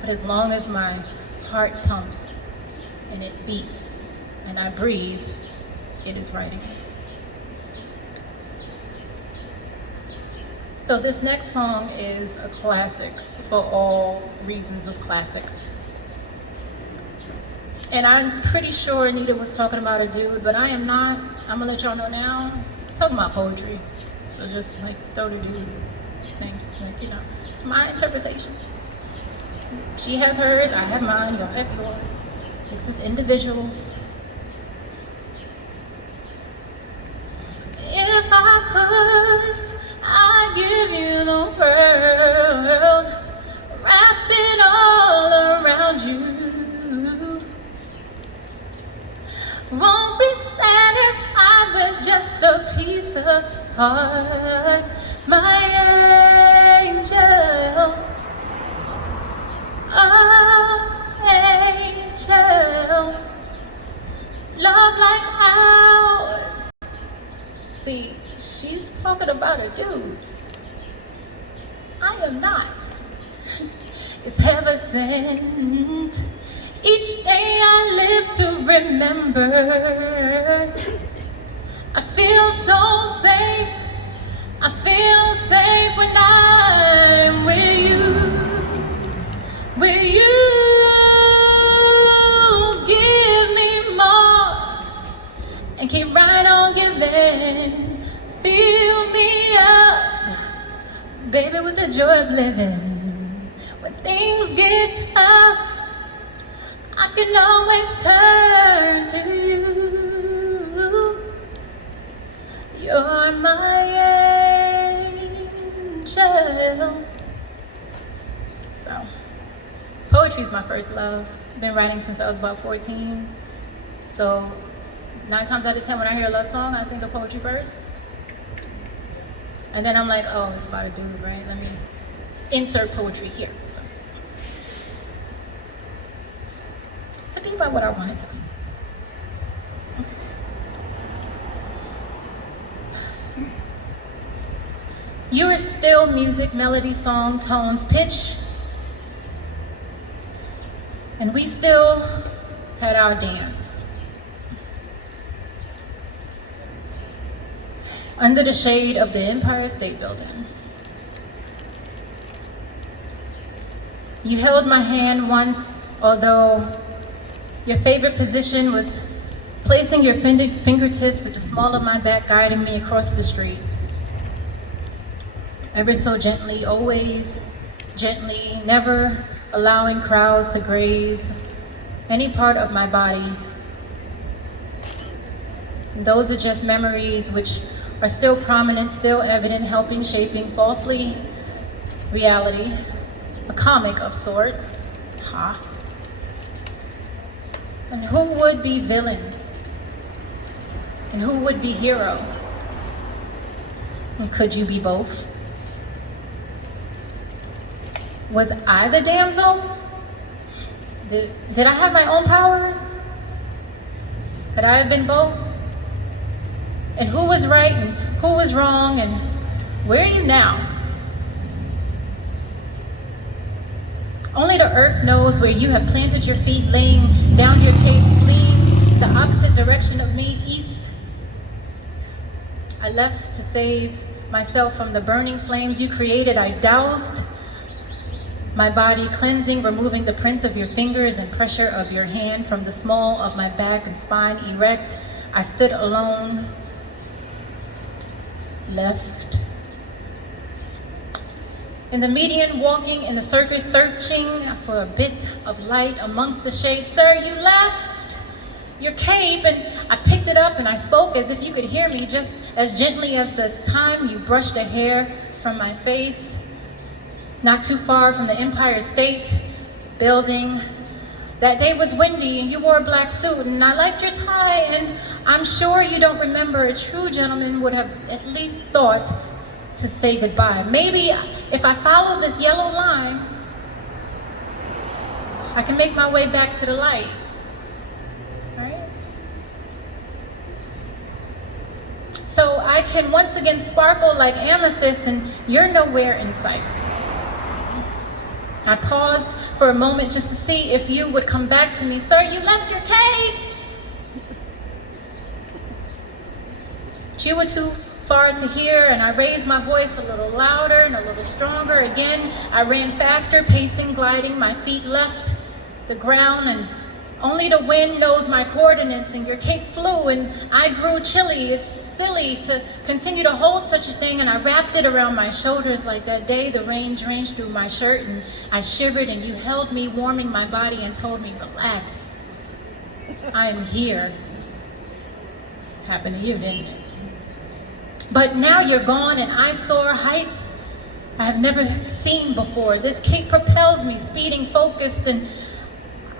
But as long as my heart pumps and it beats and I breathe, it is writing. So this next song is a classic for all reasons of classic. And I'm pretty sure Anita was talking about a dude, but I am not. I'm gonna let y'all know now. I'm talking about poetry. So just like throw the dude thing, like, you know, it's my interpretation. She has hers, I have mine, you'll have yours. It's just individuals. If I could, I'd give you the world, wrap it all around you. Won't be satisfied with just a piece of his heart, my angel. Oh, angel, love like ours. See, she's talking about a dude. I am not. It's heaven sent. Each day I live to remember. I feel so safe. I feel safe when I'm with you. Will you give me more and keep right on giving? Fill me up, baby, with the joy of living. When things get tough, I can always turn to you. You're my angel. So. Poetry is my first love. I've been writing since I was about 14. So 9 times out of 10 when I hear a love song, I think of poetry first. And then I'm like, oh, it's about a dude, right? Let me insert poetry here. So. It'd be about what I want it to be. You are still music, melody, song, tones, pitch. And we still had our dance. Under the shade of the Empire State Building. You held my hand once, although your favorite position was placing your fingertips at the small of my back, guiding me across the street. Ever so gently, always gently, never allowing crowds to graze any part of my body. And those are just memories which are still prominent, still evident, helping shaping falsely reality, a comic of sorts. Ha. And who would be villain? And who would be hero? And could you be both? Was I the damsel? Did I have my own powers? Could I have been both? And who was right and who was wrong, and where are you now? Only the earth knows where you have planted your feet, laying down your cape, fleeing the opposite direction of me, east. I left to save myself from the burning flames you created. I doused my body, cleansing, removing the prints of your fingers and pressure of your hand from the small of my back and spine erect. I stood alone, left. In the median, walking in the circus, searching for a bit of light amongst the shades. Sir, you left your cape, and I picked it up and I spoke as if you could hear me, just as gently as the time you brushed a hair from my face. Not too far from the Empire State Building. That day was windy and you wore a black suit and I liked your tie, and I'm sure you don't remember. A true gentleman would have at least thought to say goodbye. Maybe if I follow this yellow line, I can make my way back to the light, right? So I can once again sparkle like amethyst and you're nowhere in sight. I paused for a moment just to see if you would come back to me. Sir, you left your cape. But you were too far to hear, and I raised my voice a little louder and a little stronger. Again, I ran faster, pacing, gliding. My feet left the ground, and only the wind knows my coordinates, and your cape flew, and I grew chilly. It's silly to continue to hold such a thing, and I wrapped it around my shoulders like that day the rain drenched through my shirt, and I shivered, and you held me, warming my body, and told me, relax, I am here. Happened to you, didn't it? But now you're gone, and I soar heights I have never seen before. This cape propels me, speeding, focused, and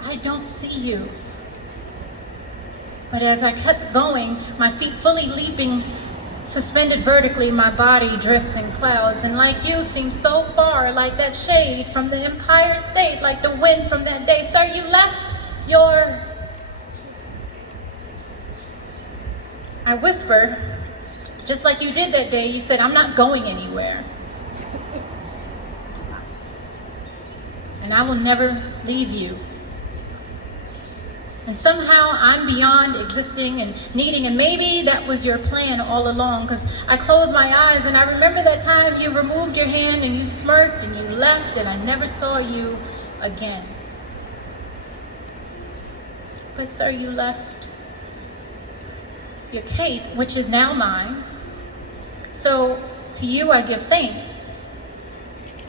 I don't see you. But as I kept going, my feet fully leaping, suspended vertically, my body drifts in clouds. And like you, seem so far, like that shade from the Empire State, like the wind from that day. Sir, you left your... I whisper, just like you did that day. You said, I'm not going anywhere. And I will never leave you. And somehow I'm beyond existing and needing, and maybe that was your plan all along, because I closed my eyes and I remember that time you removed your hand and you smirked and you left, and I never saw you again. But sir, you left your cape, which is now mine. So to you I give thanks.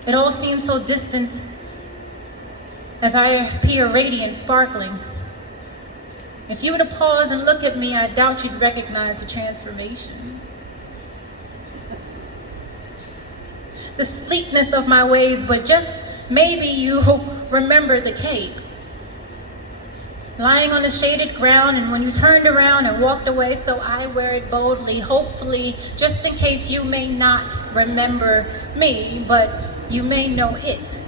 It all seems so distant as I appear radiant, sparkling. If you were to pause and look at me, I doubt you'd recognize the transformation. The sleekness of my ways, but just maybe you remember the cape. Lying on the shaded ground, and when you turned around and walked away, so I wear it boldly, hopefully, just in case you may not remember me, but you may know it.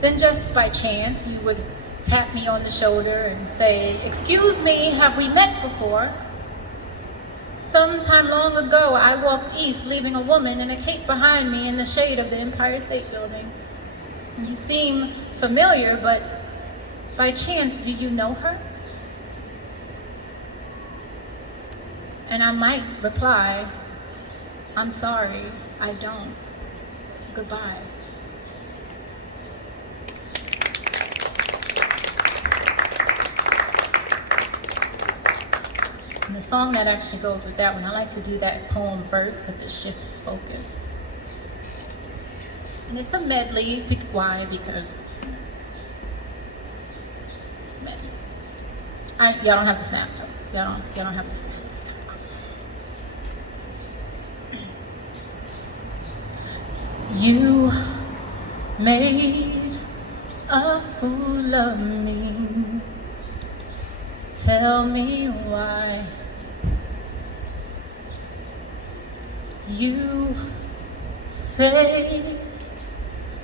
Then just by chance, you would tap me on the shoulder and say, excuse me, have we met before? Sometime long ago, I walked east, leaving a woman in a cape behind me in the shade of the Empire State Building. You seem familiar, but by chance, do you know her? And I might reply, I'm sorry, I don't. Goodbye. And the song that actually goes with that one, I like to do that poem first because it shifts focus. And it's a medley. Why? Because it's a medley. Y'all don't have to snap though. Y'all don't have to snap. You made a fool of me. Tell me why. You say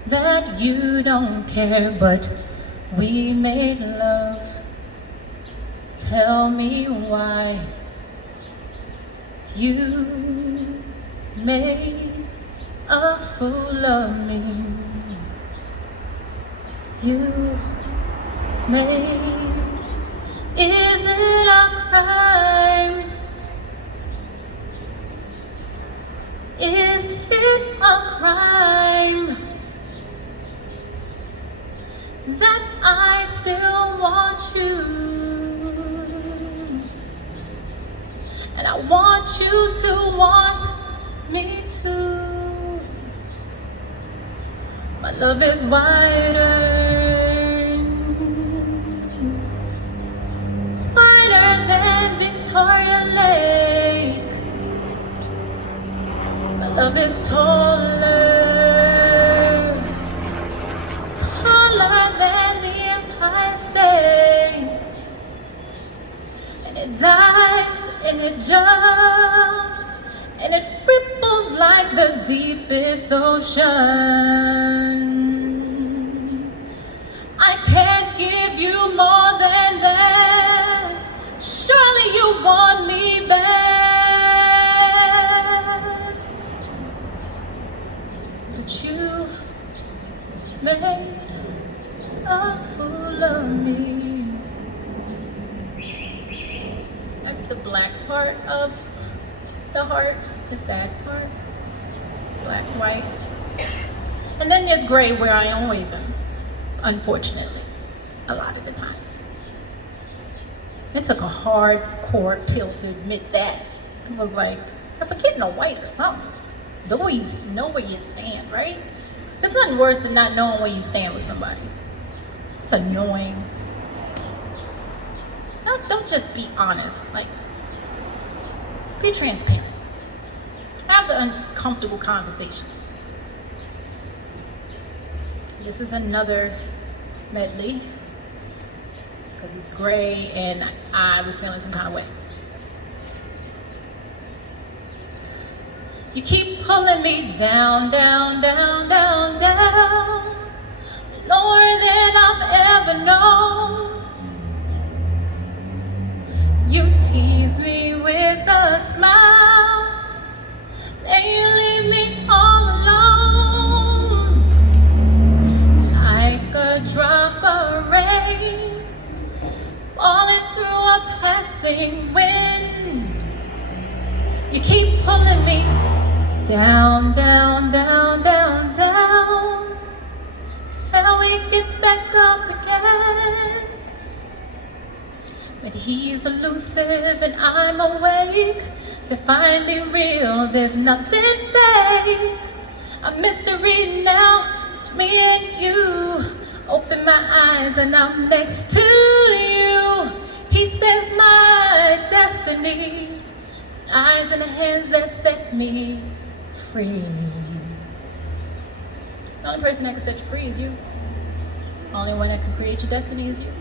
that you don't care, but we made love. Tell me why. You made a fool of me. you made. Is it a crime? Is it a crime that I still want you? And I want you to want me too. My love is wider, wider than Victoria Lake. My love is taller, taller than the Empire State. And it dives and it jumps and it ripples like the deepest ocean. I can't give you more than that. Surely you want me back. But you made a fool of me. That's the black part of the heart, the sad part. Black, white. And then there's gray, where I always am, unfortunately, a lot of the times. It took a hardcore pill to admit that. It was like, I'm forgetting the white or something. Know where you stand, right? There's nothing worse than not knowing where you stand with somebody. It's annoying. No, don't just be honest. Like, be transparent. Have the uncomfortable conversations. This is another medley because it's gray and I was feeling some kind of way. You keep pulling me down, down, down, down, down, lower than I've ever known. You tease me with a smile, then you leave me all alone. Like a drop of rain, falling through a passing wind. You keep pulling me down, down, down, down, down. How we get back up again? But he's elusive and I'm awake to finally real. There's nothing fake. A mystery now, it's me and you. Open my eyes and I'm next to you. He says my destiny lies in the hands that set me free. The only person that can set you free is you. The only one that can create your destiny is you.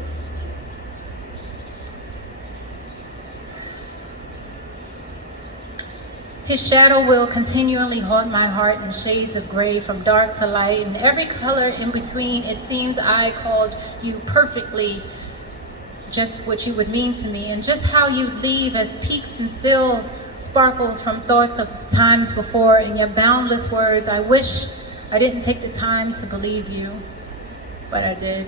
His shadow will continually haunt my heart in shades of gray, from dark to light, and every color in between. It seems I called you perfectly, just what you would mean to me, and just how you'd leave as peaks and still sparkles from thoughts of times before. In your boundless words, I wish I didn't take the time to believe you, but I did.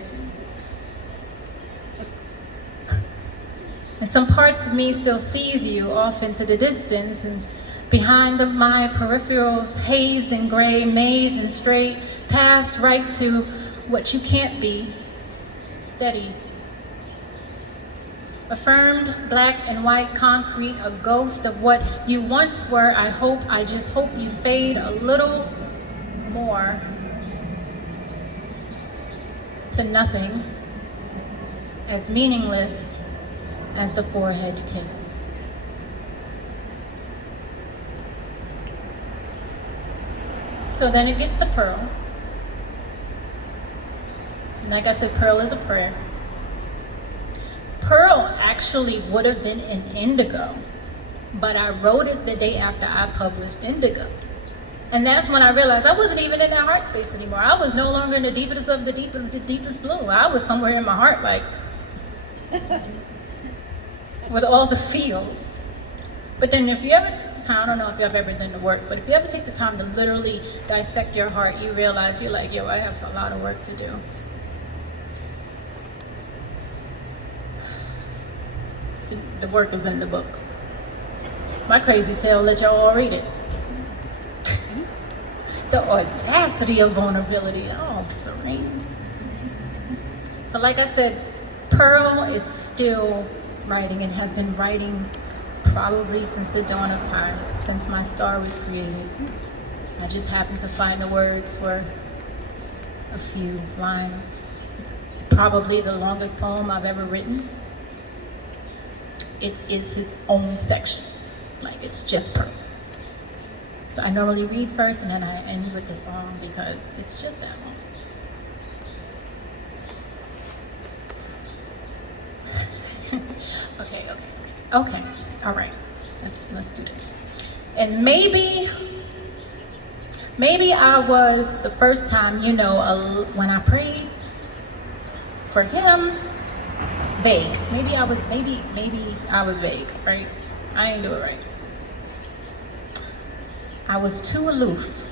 And some parts of me still sees you off into the distance, and behind my peripherals, hazed and gray, maze and straight paths right to what you can't be, steady. Affirmed, black and white concrete, a ghost of what you once were. I just hope you fade a little more to nothing, as meaningless as the forehead kiss. So then it gets to Pearl. And like I said, Pearl is a prayer. Pearl actually would have been in Indigo, but I wrote it the day after I published Indigo. And that's when I realized I wasn't even in that heart space anymore. I was no longer in the deepest of the deepest blue. I was somewhere in my heart, like, with all the feels. But then if you ever took the time, I don't know if you've ever done the work, but if you ever take the time to literally dissect your heart, you realize you're like, yo, I have a lot of work to do. See, the work is in the book. My crazy tale, let y'all all read it. The audacity of vulnerability. Oh, Cyrene. But like I said, Pearl is still writing and has been writing probably since the dawn of time, since my star was created. I just happened to find the words for a few lines. It's probably the longest poem I've ever written. It's its own section. Like, it's just Pearl. So I normally read first and then I end with the song because it's just that long. Okay, all right, let's do this. And maybe I was the first time, when I prayed for him, vague. Maybe I was vague, right? I ain't do it right. I was too aloof.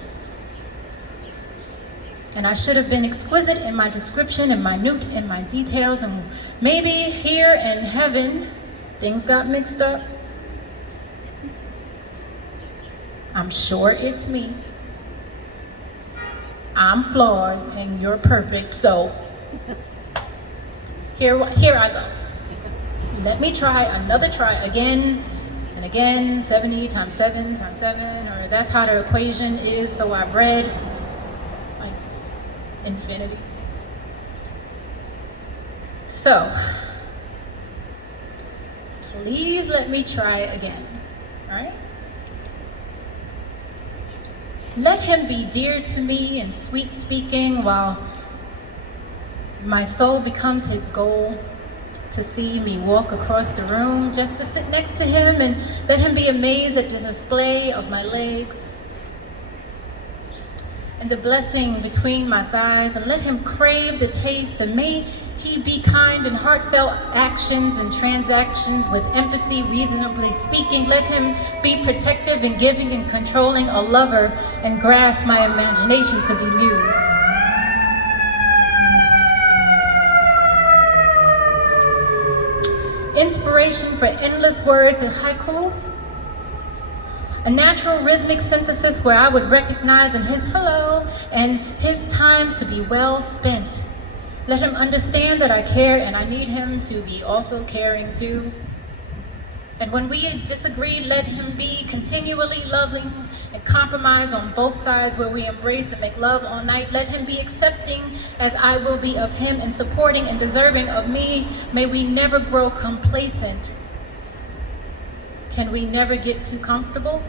And I should have been exquisite in my description and minute in my details, and maybe here in heaven, things got mixed up. I'm sure it's me. I'm flawed and you're perfect, so here I go. Let me try another try again and again, 70 times 7 times 7, or that's how the equation is, so I've read. It's like infinity. So, please let me try again, all right? Let him be dear to me and sweet speaking while my soul becomes his goal. To see me walk across the room just to sit next to him and let him be amazed at the display of my legs and the blessing between my thighs, and let him crave the taste, and may he be kind in heartfelt actions and transactions with empathy, reasonably speaking. Let him be protective and giving and controlling, a lover, and grasp my imagination to be mused. Inspiration for endless words and haiku. A natural rhythmic synthesis where I would recognize in his hello and his time to be well spent. Let him understand that I care and I need him to be also caring too. And when we disagree, let him be continually loving and compromise on both sides where we embrace and make love all night. Let him be accepting as I will be of him and supporting and deserving of me. May we never grow complacent. Can we never get too comfortable?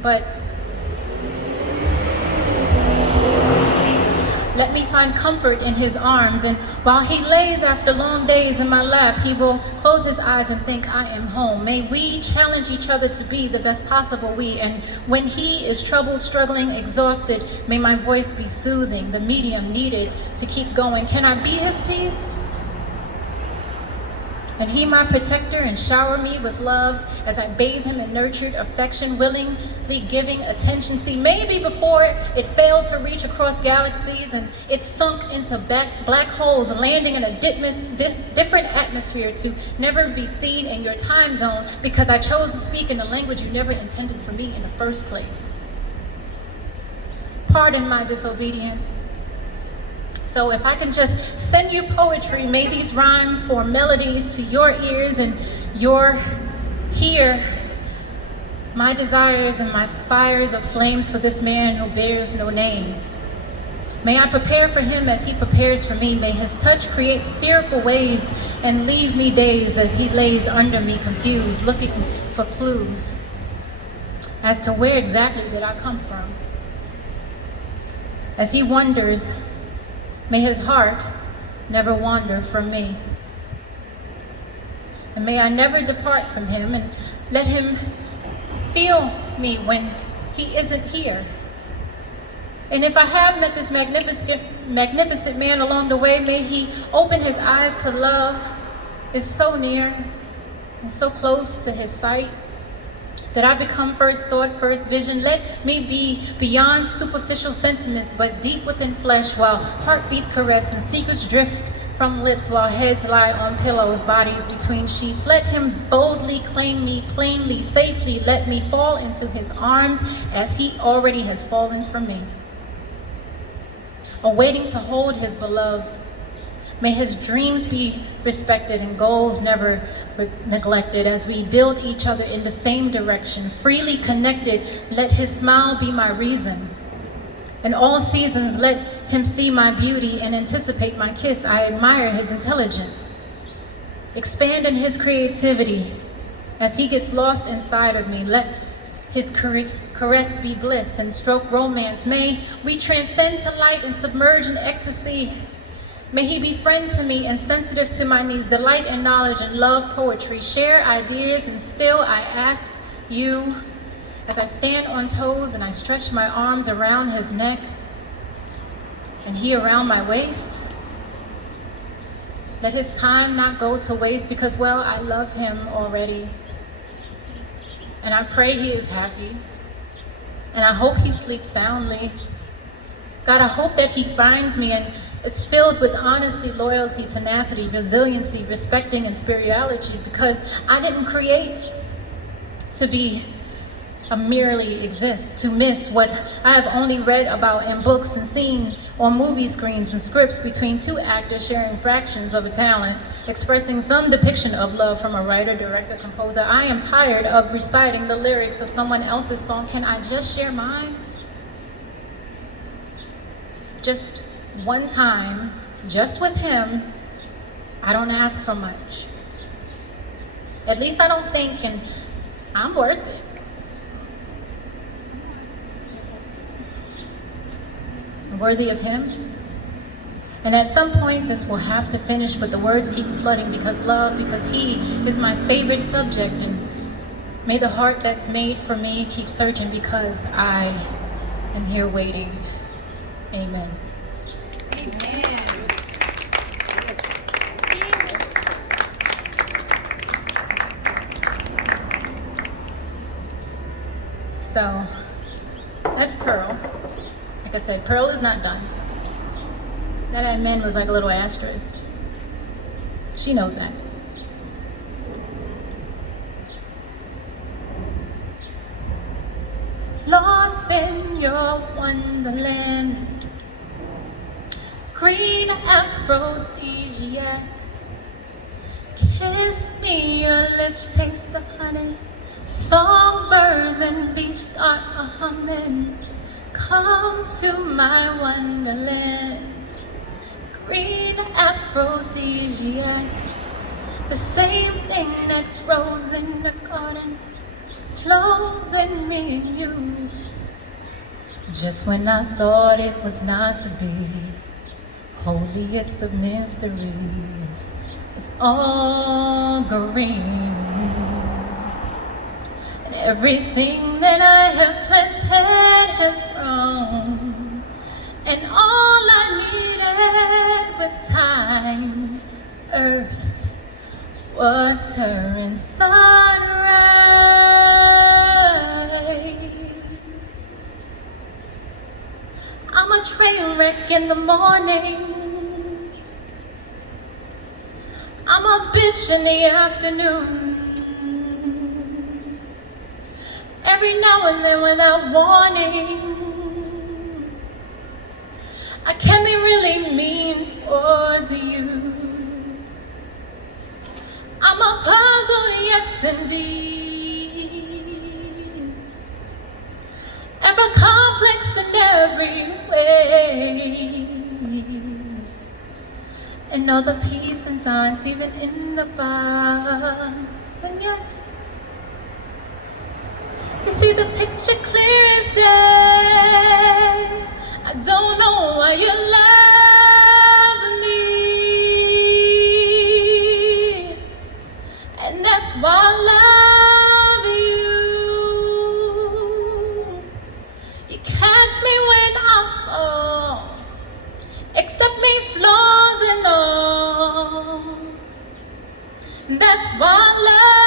But let me find comfort in his arms, and while he lays after long days in my lap, he will close his eyes and think I am home. May we challenge each other to be the best possible we, and when he is troubled, struggling, exhausted, may my voice be soothing, the medium needed to keep going. Can I be his peace? And he my protector, and shower me with love as I bathe him in nurtured affection, willingly giving attention. See, maybe before it failed to reach across galaxies and it sunk into black holes, landing in a different atmosphere to never be seen in your time zone, because I chose to speak in a language you never intended for me in the first place. Pardon my disobedience. So if I can just send you poetry, may these rhymes form melodies to your ears, and your hear my desires and my fires of flames for this man who bears no name. May I prepare for him as he prepares for me. May his touch create spherical waves and leave me dazed as he lays under me confused, looking for clues as to where exactly did I come from. As he wonders, may his heart never wander from me. And may I never depart from him, and let him feel me when he isn't here. And if I have met this magnificent man along the way, may he open his eyes to love is so near and so close to his sight, that I become first thought, first vision. Let me be beyond superficial sentiments, but deep within flesh, while heartbeats caress and secrets drift from lips while heads lie on pillows, bodies between sheets. Let him boldly claim me plainly, safely. Let me fall into his arms as he already has fallen for me. Awaiting to hold his beloved. May his dreams be respected and goals never neglected as we build each other in the same direction, freely connected. Let his smile be my reason. In all seasons, let him see my beauty and anticipate my kiss. I admire his intelligence. Expand in his creativity as he gets lost inside of me. Let his caress be bliss and stroke romance. May we transcend to light and submerge in ecstasy. May he be friend to me and sensitive to my needs, delight in knowledge and love poetry, share ideas, and still I ask you, as I stand on toes and I stretch my arms around his neck and he around my waist, let his time not go to waste because, well, I love him already. And I pray he is happy. And I hope he sleeps soundly. God, I hope that he finds me and it's filled with honesty, loyalty, tenacity, resiliency, respecting, and spirituality, because I didn't create to be a merely exist, to miss what I have only read about in books and seen on movie screens and scripts between two actors sharing fractions of a talent, expressing some depiction of love from a writer, director, composer. I am tired of reciting the lyrics of someone else's song. Can I just share mine? Just one time, just with him. I don't ask for much. At least I don't think, and I'm worth it. Worthy of him. And at some point this will have to finish, but the words keep flooding because love, because he is my favorite subject, and may the heart that's made for me keep searching because I am here waiting. Amen. So that's Pearl. Like I said, Pearl is not done. That amen was like a little asterisk. She knows that. Lost in your wonderland, green aphrodisiac. Kiss me, your lips taste of honey. Songbirds and bees start a humming. Come to my wonderland, green aphrodisiac. The same thing that grows in the garden flows in me and you. Just when I thought it was not to be, holiest of mysteries, it's all green. And everything that I have planted has grown, and all I needed was time, earth, water, and sunrise. I'm a train wreck in the morning, I'm a bitch in the afternoon. Every now and then without warning, I can be really mean towards you. I'm a puzzle, yes indeed, ever complex in every way, and all the pieces aren't even in the box, and yet you see the picture clear as day. I don't know why you love me, and that's why I love you. You catch me when I fall, accept me flaws and all. That's why I love you.